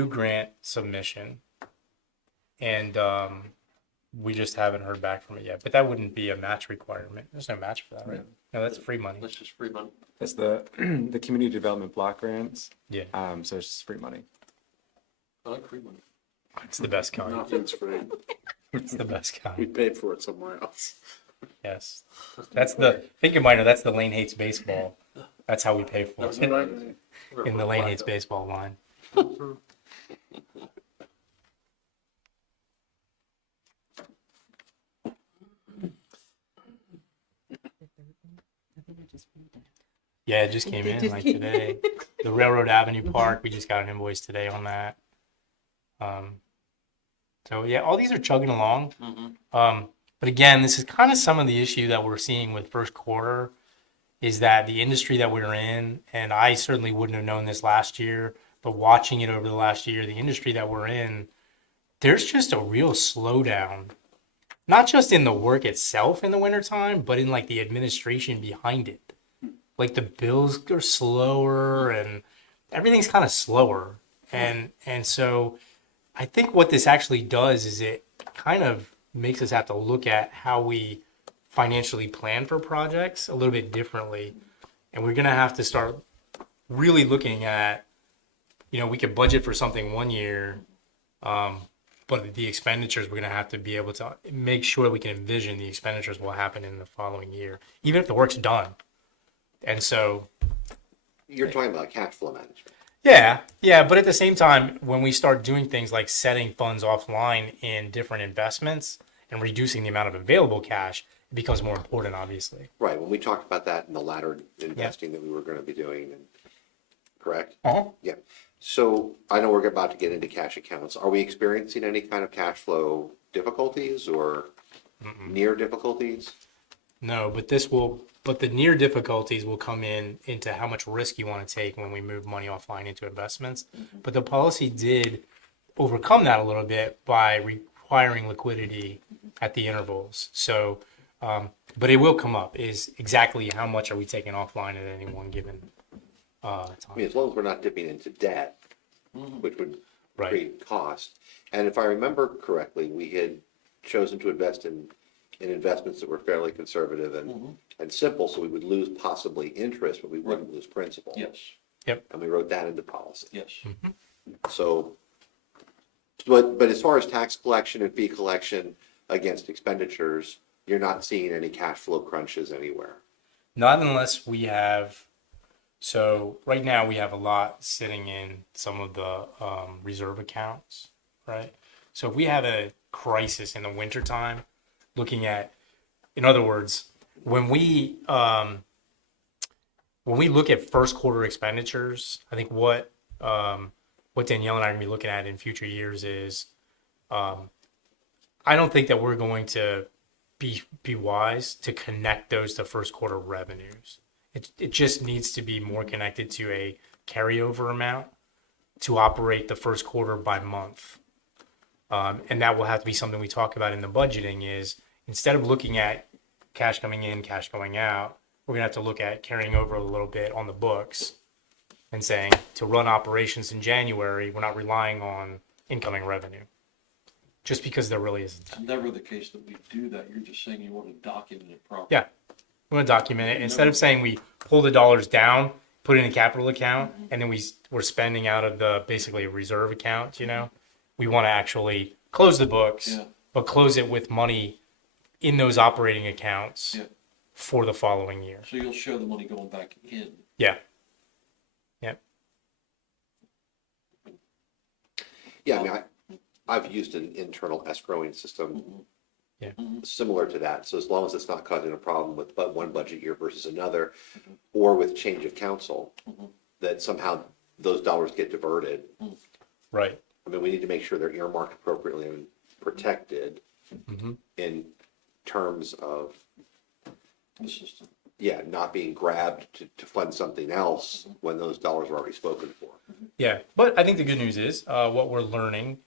grant submission, and we just haven't heard back from it yet. But that wouldn't be a match requirement. There's no match for that, right? No, that's free money. That's just free money. That's the the community development block grants. Yeah, So it's just free money. I like free money. it's the best kind. Nothing's free. It's the best We kind. paid for it somewhere else. Yes. That's the, think of minor, that's the Lane Hates Baseball. That's how we pay for That's it. right. In the Lane Hates Baseball line. I think I just read that. Yeah, it just came in like today. The Railroad Avenue Park, we just got an invoice today on that. So yeah, all these are chugging along. But again, this is kind of some of the issue that we're seeing with first quarter is that the industry that we're in, and I certainly wouldn't have known this last year, but watching it over the last year, the industry that we're in, there's just a real slowdown, not just in the work itself in the wintertime, but in like the administration behind it. Like the bills are slower and everything's kind of slower. And so I think what this actually does is it kind of makes us have to look at how we financially plan for projects a little bit differently. And we're going to have to start really looking at, we could budget for something one year, but the expenditures, we're going to have to be able to make sure we can envision the expenditures will happen in the following year, even if the work's done. And so, You're talking about cash flow management. yeah, but at the same time, when we start doing things like setting funds offline in different investments and reducing the amount of available cash, it becomes more important, obviously. Right, when we talked about that in the latter investing that we were going to be doing, correct? Yeah. So I know we're about to get into cash accounts. Are we experiencing any kind of cash flow difficulties or near difficulties? No, but the near difficulties will come into how much risk you want to take when we move money offline into investments. But the policy did overcome that a little bit by requiring liquidity at the intervals. So, but it will come up is exactly how much are we taking offline at any one given time. I mean, as long as we're not dipping into debt, which would Right. create cost. And if I remember correctly, we had chosen to invest in investments that were fairly conservative and simple, so we would lose possibly interest, but we wouldn't lose principal. Yes, And we wrote that into policy. yes. So, but as far as tax collection and fee collection against expenditures, you're not seeing any cash flow crunches anywhere. Not unless we have, so right now we have a lot sitting in some of the reserve accounts, right? So if we have a crisis in the wintertime, looking at, in other words, when we look at first quarter expenditures, I think what Danielle and I are gonna be looking at in future years is, I don't think that we're going to be wise to connect those to first quarter revenues. It just needs to be more connected to a carryover amount to operate the first quarter by month. And that will have to be something we talk about in the budgeting is instead of looking at cash coming in, cash going out, we're gonna have to look at carrying over a little bit on the books and saying to run operations in January, we're not relying on incoming revenue. Just because there really isn't. It's never the case that we do that. You're just saying you want to document it properly. Yeah. We want to document it. Instead of saying we pull the dollars down, put it in a capital account, and then we're spending out of the basically a reserve account, we want to actually close the books, but close it with money in those operating accounts for the following year. So you'll show the money going back in. Yeah. Yeah, I mean, I've used an internal escrowing system similar to that. So as long as it's not causing a problem with one budget year versus another, or with change of council, that somehow those dollars get diverted. Right. I mean, we need to make sure they're earmarked appropriately and protected in terms of, The system. not being grabbed to fund something else when those dollars are already spoken for. Yeah. But I think the good news is what we're learning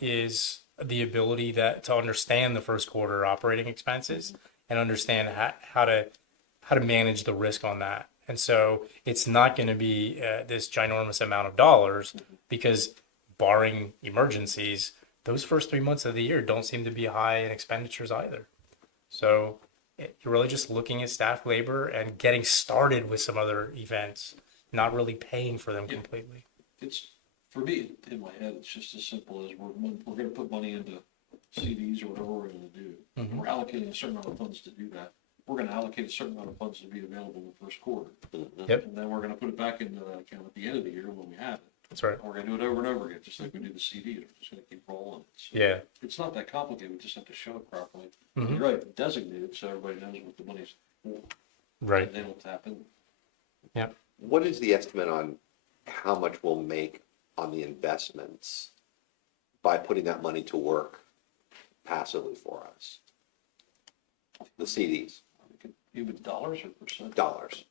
is the ability to understand the first quarter operating expenses and understand how to manage the risk on that. And so it's not going to be this ginormous amount of dollars because barring emergencies, those first 3 months of the year don't seem to be high in expenditures either. So you're really just looking at staff labor and getting started with some other events, not really paying for them completely. It's, for me, in my head, it's just as simple as we're going to put money into CDs or whatever we're gonna do. Mhm. We're allocating a certain amount of funds to do that. We're gonna allocate a certain amount of funds to be available in the first quarter. Yep. And then we're gonna put it back into that account at the end of the year when we have it. That's right. And we're gonna do it over and over again, just like we do the CD, we're just gonna keep rolling. So Yeah. it's not that complicated, we just have to show it properly. Mhm. You're right, designate it so everybody knows what the money's for. Right. And then we'll tap in. What is the estimate on how much we'll make on the investments by putting that money to work passively for us? The CDs, Even dollars or percent? dollars.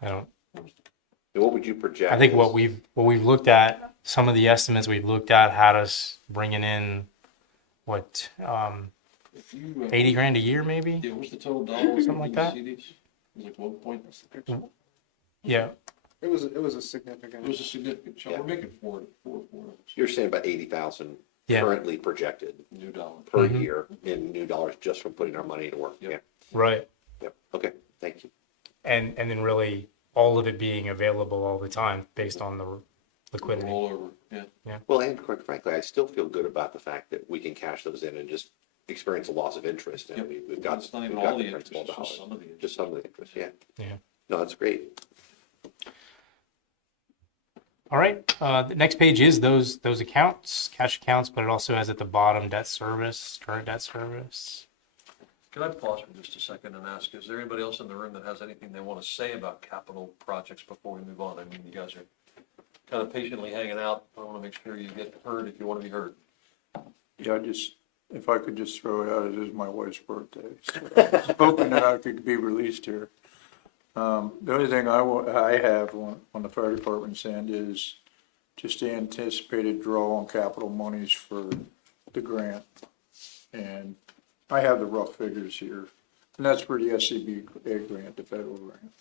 I don't. And what would you project? I think as- what we've looked at, some of the estimates we've looked at had us bringing in what If you, 80 grand a year maybe. Yeah, what's the total dollars? Something like that. CDs? It was like 1 point. Yeah. It was a It significant. was a significant chunk. Yeah. We're making four You're saying about 80,000 Yeah. currently projected new dollars. per Mhm. year in new dollars just from putting our money to work. Yep. Yeah. Right. Yep. Okay. Thank you. And then really all of it being available all the time based on the liquidity. Rollover, yeah. Well, and quite frankly, I still feel good about the fact that we can cash those in and just experience a loss of interest. And Yep. we've got, It's not we've even got all the the interest, principal it's just dollars. some of the interest. Just some of the interest, yeah. Yeah. No, that's great. All right. The next page is those accounts, cash accounts, but it also has at the bottom debt service, current debt service. Can I pause for just a second and ask, is there anybody else in the room that has anything they want to say about capital projects before we move on? I mean, you guys are kind of patiently hanging out. I want to make sure you get heard if you want to be heard. Yeah, if I could just throw it out, it is my wife's birthday. So I was hoping that I could be released here. The only thing I have on the fire department's end is just the anticipated draw on capital monies for the grant. And I have the rough figures here, and that's for the SCBA grant, the federal grant.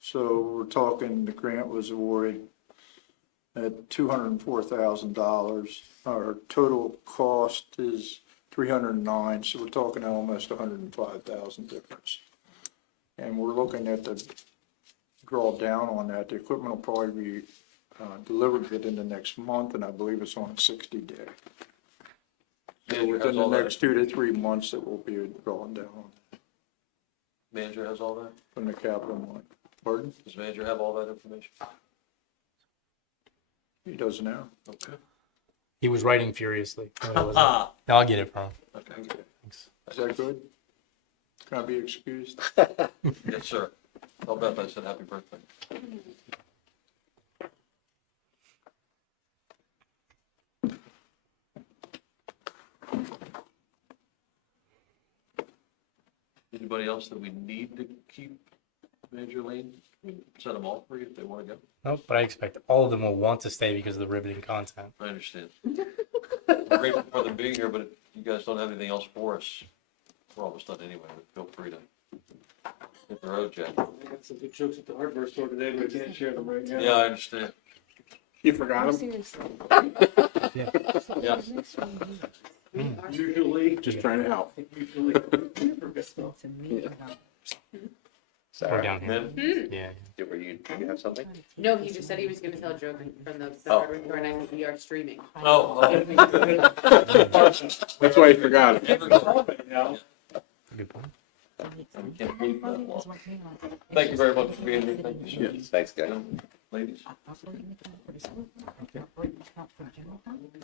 So we're talking, the grant was awarded at $204,000. Our total cost is $309,000, so we're talking almost $105,000 difference. And we're looking at the draw down on that. The equipment will probably be delivered within the next month, and I believe it's on a 60-day. So Manager within has the all that. next 2 to 3 months, it will be drawing down Manager has all that? from the capital money. Pardon? Does manager have all that information? He does now. Okay. He was writing furiously. Ah, I'll get it from him. okay. Thanks. Is that good? Can I be excused? Yes, sir. I'll bet I said happy birthday. Anybody else that we need to keep Manager Lane? Send them all for you if they want to go. Nope, but I expect all of them will want to stay because of the riveting content. I understand. We're grateful for them being here, but if you guys don't have anything else for us, we're almost done anyway. Feel free to hit the road, Jack. I got some good jokes at the hardware store today, but I can't share them right now. Yeah, I understand. You forgot them? Seriously. Yeah. Usually, just trying to help. To me, Or down here. Man, Yeah. Do you have something? No, he just said he was gonna tell a joke from the Oh. hardware store, and I said, we are streaming. oh, That's why you forgot it. Good point. we can't leave that long. Thank you very much for being here. Thank you, sir. Yes. Thanks, guys. Ladies.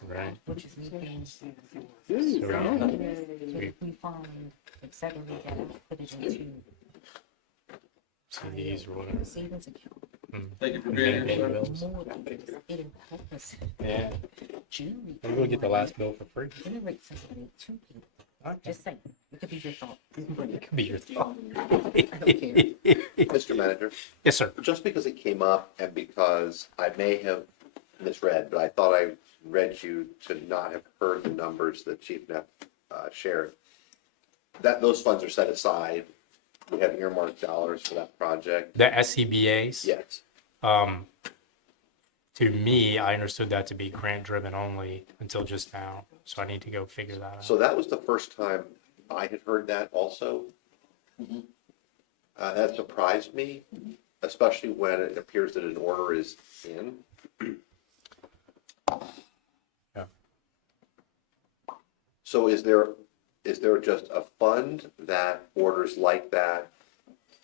Right. Which is me paying. There you go. If we find, like, segregate that out, put it into CDs or whatever. the savings account. Thank you for being here, sir. Bills. More because it'll help us Yeah. generate. Maybe we'll get the last bill for free. Generate somebody to people. Okay. Just saying, it could be your thought. It could be your thought. Mr. Manager, Yes, sir. just because it came up and because I may have misread, but I thought I read you to not have heard the numbers that Chief Knapp shared, that those funds are set aside. We have earmarked dollars for that project. The SCBA's. Yes. To me, I understood that to be grant driven only until just now. So I need to go figure that out. So that was the first time I had heard that also. That surprised me, especially when it appears that an order is in. Yeah. So is there just a fund that orders like that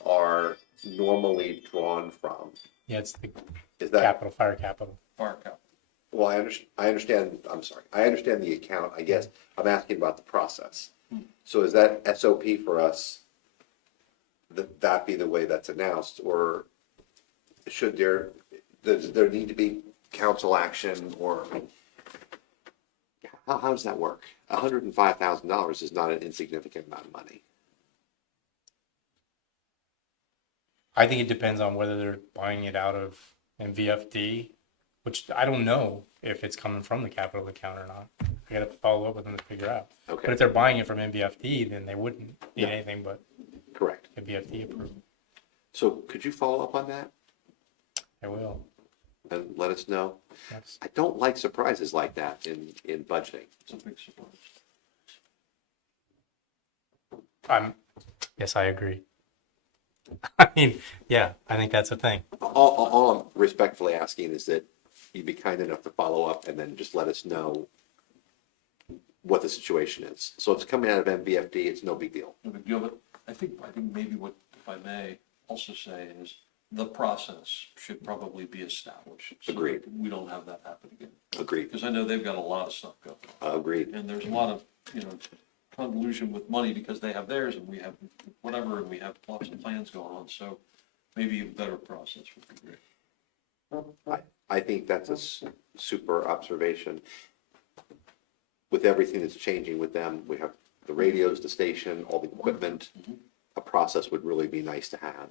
are normally drawn from? Yeah, it's the Is that, capital, fire capital. Fire cap. well, I understand, I'm sorry, I understand the account, I guess, I'm asking about the process. So is that SOP for us, that be the way that's announced, or does there need to be council action, or how does that work? $105,000 is not an insignificant amount of money. I think it depends on whether they're buying it out of MVFD, which I don't know if it's coming from the capital account or not. I gotta follow up with them to figure out. But Okay, if they're buying it from MVFD, then they wouldn't need No. anything but correct. MVFD approval. So could you follow up on that I will. and let us know? Yes. I don't like surprises like that in budgeting. It's a big surprise. Yes, I agree. I mean, yeah, I think that's a thing. All I'm respectfully asking is that you be kind enough to follow up and then just let us know what the situation is. So if it's coming out of MVFD, it's no big deal. No big deal, but I think maybe what, if I may also say is the process should probably be established. So that Agreed. we don't have that happen again. Agreed, Because I know they've got a lot of stuff going on. agreed. And there's a lot of, convolution with money because they have theirs and we have whatever, and we have lots of plans going on. So maybe a better process would be great. I think that's a super observation. With everything that's changing with them, we have the radios, the station, all the equipment. A process would really be nice to have.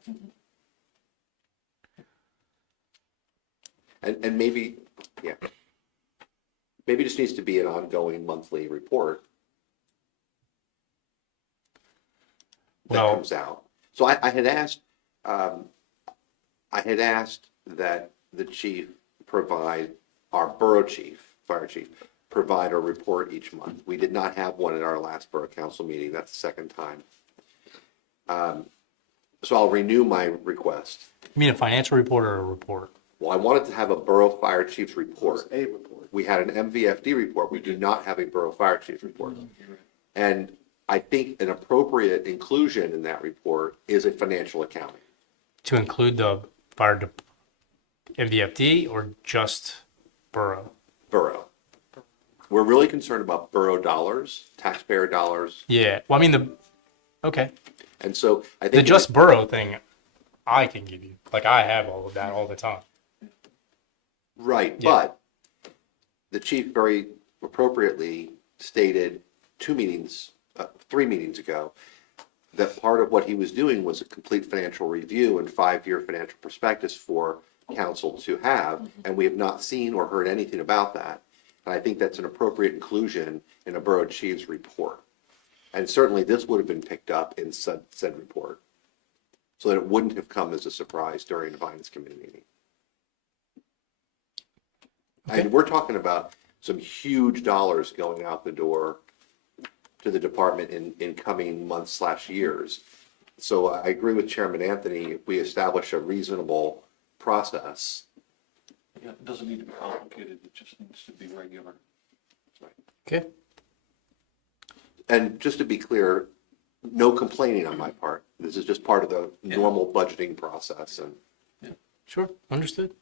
And maybe, yeah. Maybe it just needs to be an ongoing monthly report that Well- comes out. So I had asked that the chief provide, our borough chief, fire chief, provide a report each month. We did not have one at our last borough council meeting. That's the second time. So I'll renew my request. You mean a financial report or a report? Well, I wanted to have a borough fire chief's report. A report. We had an MVFD report. We do not have a borough fire chief's report. And I think an appropriate inclusion in that report is a financial accounting. To include the MVFD or just borough? Borough. We're really concerned about borough dollars, taxpayer dollars. Yeah, well, I mean, okay. And so I The think. just borough thing, I can give you. Like, I have all of that all the time. Right, Yeah. but the chief very appropriately stated 3 meetings ago, that part of what he was doing was a complete financial review and 5-year financial prospectus for council to have, and we have not seen or heard anything about that. And I think that's an appropriate inclusion in a borough chief's report. And certainly this would have been picked up in said report, so that it wouldn't have come as a surprise during the finance committee meeting. And we're talking about some huge dollars going out the door to the department in coming months/years. So I agree with Chairman Anthony, if we establish a reasonable process. Yeah, it doesn't need to be complicated, it just needs to be regular. Okay. And just to be clear, no complaining on my part. This is just part of the normal budgeting process, and Sure, understood.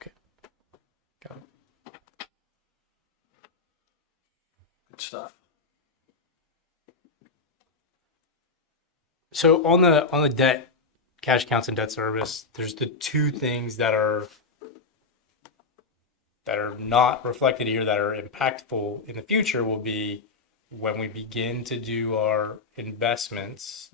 Okay. Got it. Good stuff. So on the debt, cash accounts and debt service, there's the two things that are not reflected here that are impactful in the future will be when we begin to do our investments,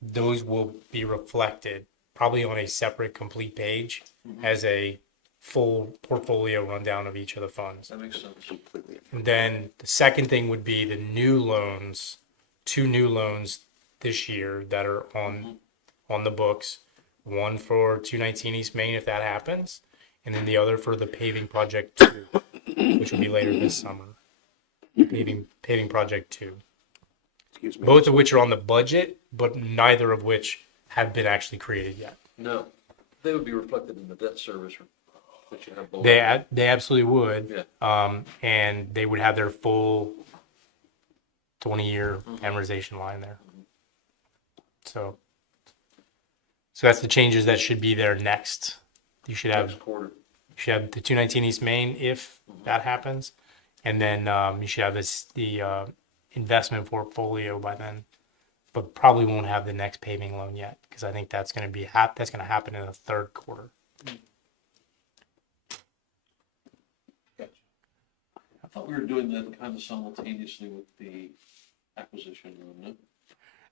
those will be reflected probably on a separate complete page as a full portfolio rundown of each of the funds. That makes sense. completely. And then the second thing would be the new loans, 2 new loans this year that are on the books. One for 219 East Main if that happens, and then the other for the paving project 2, which will be later this summer. Paving project 2. Excuse me. Both of which are on the budget, but neither of which have been actually created yet. No, they would be reflected in the debt service But you have both. They absolutely would. Yeah. And they would have their full 20-year amortization line there. So that's the changes that should be there next. You should have Next quarter. the 219 East Main if that happens, and then you should have the investment portfolio by then, but probably won't have the next paving loan yet because I think that's going to happen in the third quarter. I thought we were doing that kind of simultaneously with the acquisition, wasn't it?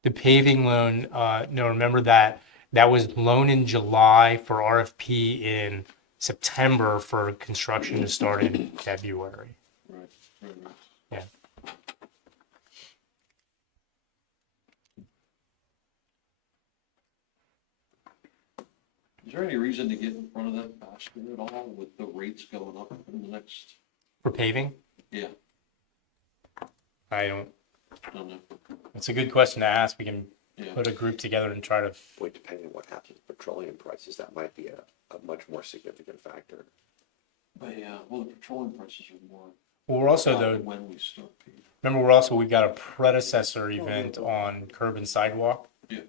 The paving loan, no, remember that was loan in July for RFP in September for construction to start in February. Right. Yeah. Is there any reason to get in front of that faster at all with the rates going up in the next, For paving, yeah, I don't. don't know. It's a good question to ask. We can Yeah. put a group together and try to. Well, depending on what happens with petroleum prices, that might be a much more significant factor. But yeah, well, the petroleum prices are more. Well, we're also about though. when we start paying. Remember, we've got a predecessor event on curb and sidewalk. Yeah.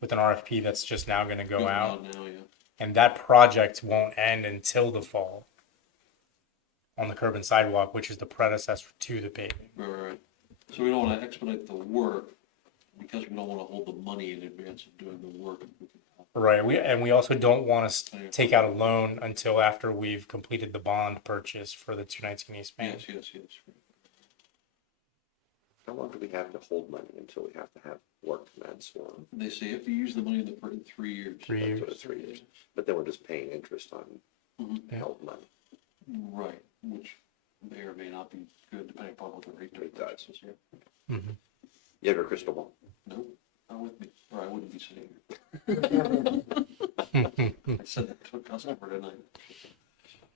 With an RFP that's just now going to go Going out, now, yeah. and that project won't end until the fall. On the curb and sidewalk, which is the predecessor to the paving. Right. So we don't want to expedite the work because we don't want to hold the money in advance of doing the work. If we can help. Right. We also don't want to take out a loan until after we've completed the bond purchase for the 219 East Main. Yes. How long do we have to hold money until we have to have work commence or They say if you use the money in the in 3 years. 3 years. sort of 3 years? But then we're just paying interest on Yeah. held money. Right, which may or may not be good depending upon what the rate It does. is here. You have a crystal ball? Nope, not with me, or I wouldn't be sitting here. I said that to a customer tonight.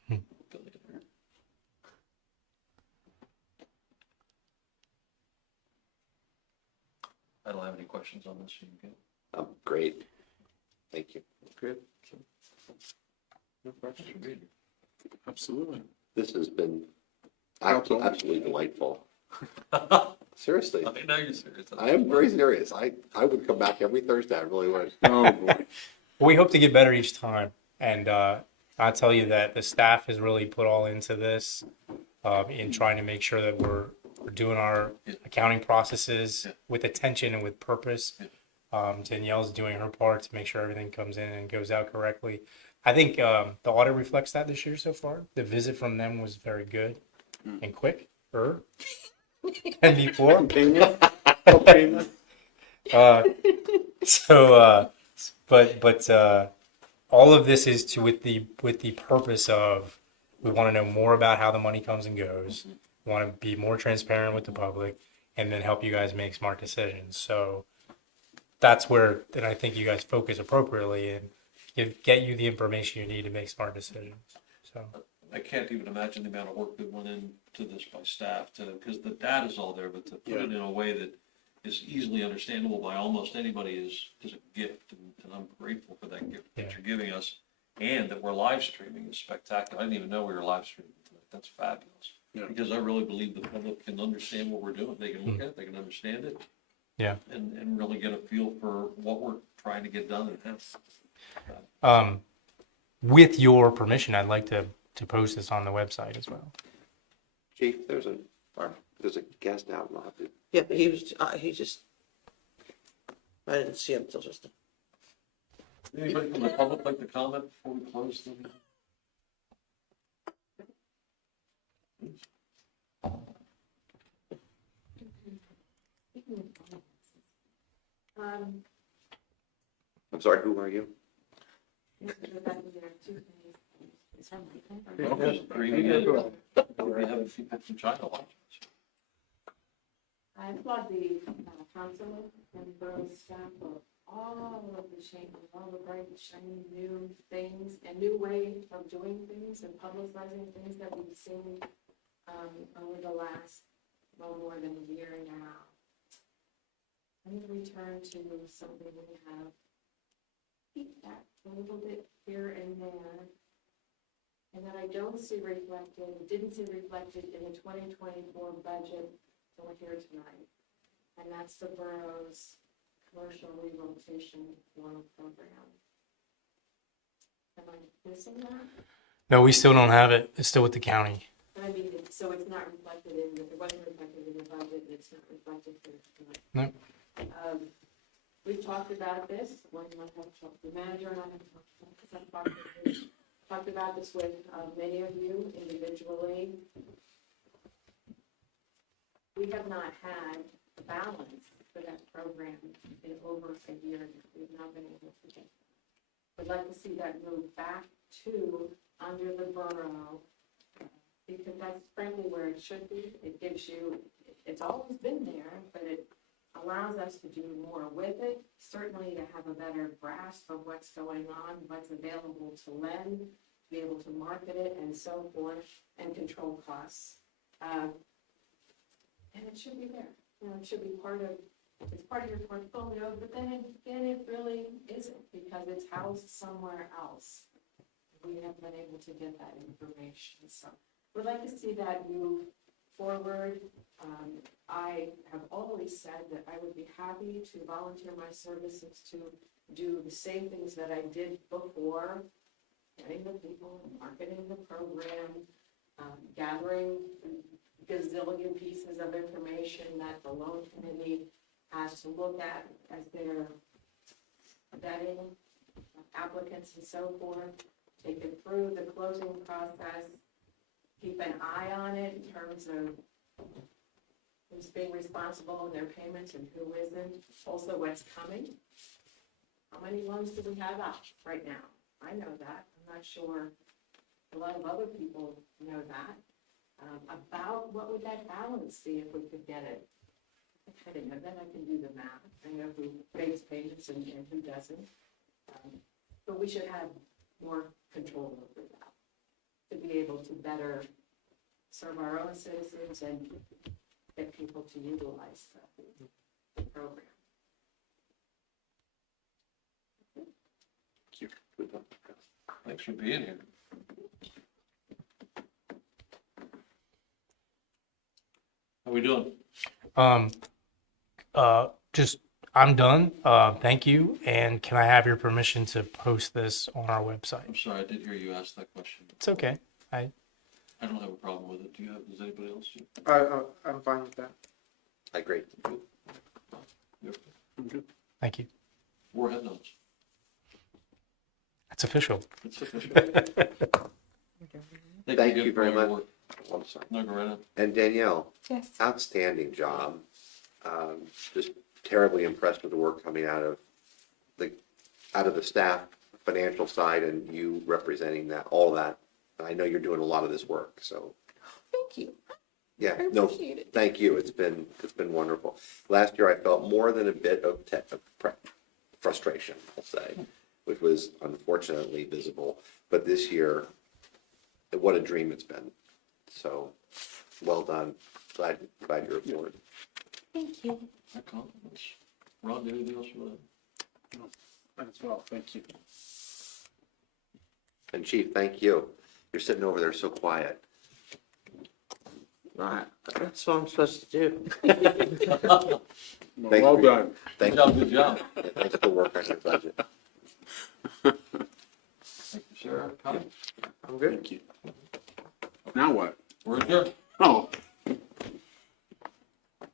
Billionaire. I don't have any questions on this. You good? Great. Thank you. Good. No questions for me? Absolutely. This has been Council. absolutely delightful. Seriously, I know you're serious. I am very serious. I would come back every Thursday. I really would. Oh, boy. We hope to get better each time, and I'll tell you that the staff has really put all into this in trying to make sure that we're doing our accounting processes with attention and with purpose. Danielle's doing her part to make sure everything comes in and goes out correctly. I think the audit reflects that this year so far. The visit from them was very good and quick, and before. Payment? But all of this is with the purpose of we want to know more about how the money comes and goes. We want to be more transparent with the public, and then help you guys make smart decisions. So that's where then I think you guys focus appropriately and get you the information you need to make smart decisions. So I can't even imagine the amount of work that went into this by staff because the data's all there, but to put it in a way that is easily understandable by almost anybody is a gift, and I'm grateful for that gift that you're giving us, and that we're live streaming is spectacular. I didn't even know we were live streaming tonight. That's fabulous. Yeah. Because I really believe the public can understand what we're doing. They can look at it, they can understand it. Yeah. And really get a feel for what we're trying to get done and have. With your permission, I'd like to post this on the website as well. Chief, there's a guest out. I'll have to. Yeah, but he just, I didn't see him till just. Anybody from the public like to comment before we close the meeting? I'm sorry, who are you? I applaud the council and borough staff for all of the changes, all the bright, shiny new things and new way of doing things and publicizing things that we've seen over the last, well, more than a year now. I'm going to return to something we have peeked at a little bit here and there, and that I don't see reflected, didn't see reflected in the 2024 budget that we're here tonight. And that's the borough's commercial rehabilitation loan program. Am I missing that? No, we still don't have it. It's still with the county. I mean, so it's not reflected in, it wasn't reflected in the budget, and it's not reflected here tonight. No. We've talked about this, the manager and I have talked about this. I've talked about this with many of you individually. We have not had a balance for that program in over a year. We've not been able to get. We'd like to see that move back to under the borough, because that's frankly where it should be. It gives you, it's always been there, but it allows us to do more with it, certainly to have a better grasp of what's going on, what's available to lend, to be able to market it and so forth, and control costs. And it should be there. You know, it should be part of, it's part of your portfolio, but then again, it really isn't, because it's housed somewhere else. We haven't been able to get that information, so we'd like to see that move forward. I have always said that I would be happy to volunteer my services to do the same things that I did before, getting the people, marketing the program, gathering gazillion pieces of information that the loan committee has to look at as they're vetting applicants and so forth, take it through the closing process, keep an eye on it in terms of who's being responsible in their payments and who isn't. Also, what's coming. How many loans do we have out right now? I know that. I'm not sure a lot of other people know that. About what would that balance be if we could get it? I kind of know that. I can do the math. I know who makes payments and who doesn't. But we should have more control over that to be able to better serve our own citizens and get people to utilize the program. Thanks for being here. How we doing? Just, I'm done. Thank you. And can I have your permission to post this on our website? I'm sorry, I did hear you ask that question. It's okay. I don't have a problem with it. Do you have, does anybody else? I'm fine with that. I agree. Yep. Thank you. Four head nods. That's official. It's official. Thank you again for very all your much. work. Oh, I'm sorry. No, go right ahead. And Danielle, Yes. outstanding job. Just terribly impressed with the work coming out of the staff, financial side, and you representing that, all that. I know you're doing a lot of this work, so. Thank you. Yeah, I no, appreciate it. thank you. It's been wonderful. Last year, I felt more than a bit of frustration, I'll say, which was unfortunately visible. But this year, what a dream it's been. So, well done. Glad you're aboard. Thank you. My compliments. Ron, anything else you want? As well, thank you. And Chief, thank you. You're sitting over there so quiet. Right. That's what I'm supposed to do. Thank Well you. done. Thank Good job, you. good job. Yeah, thanks for the work on your budget. Thank you, Sarah. Connie? I'm good. Thank you. Now what? We're adjourned. Oh.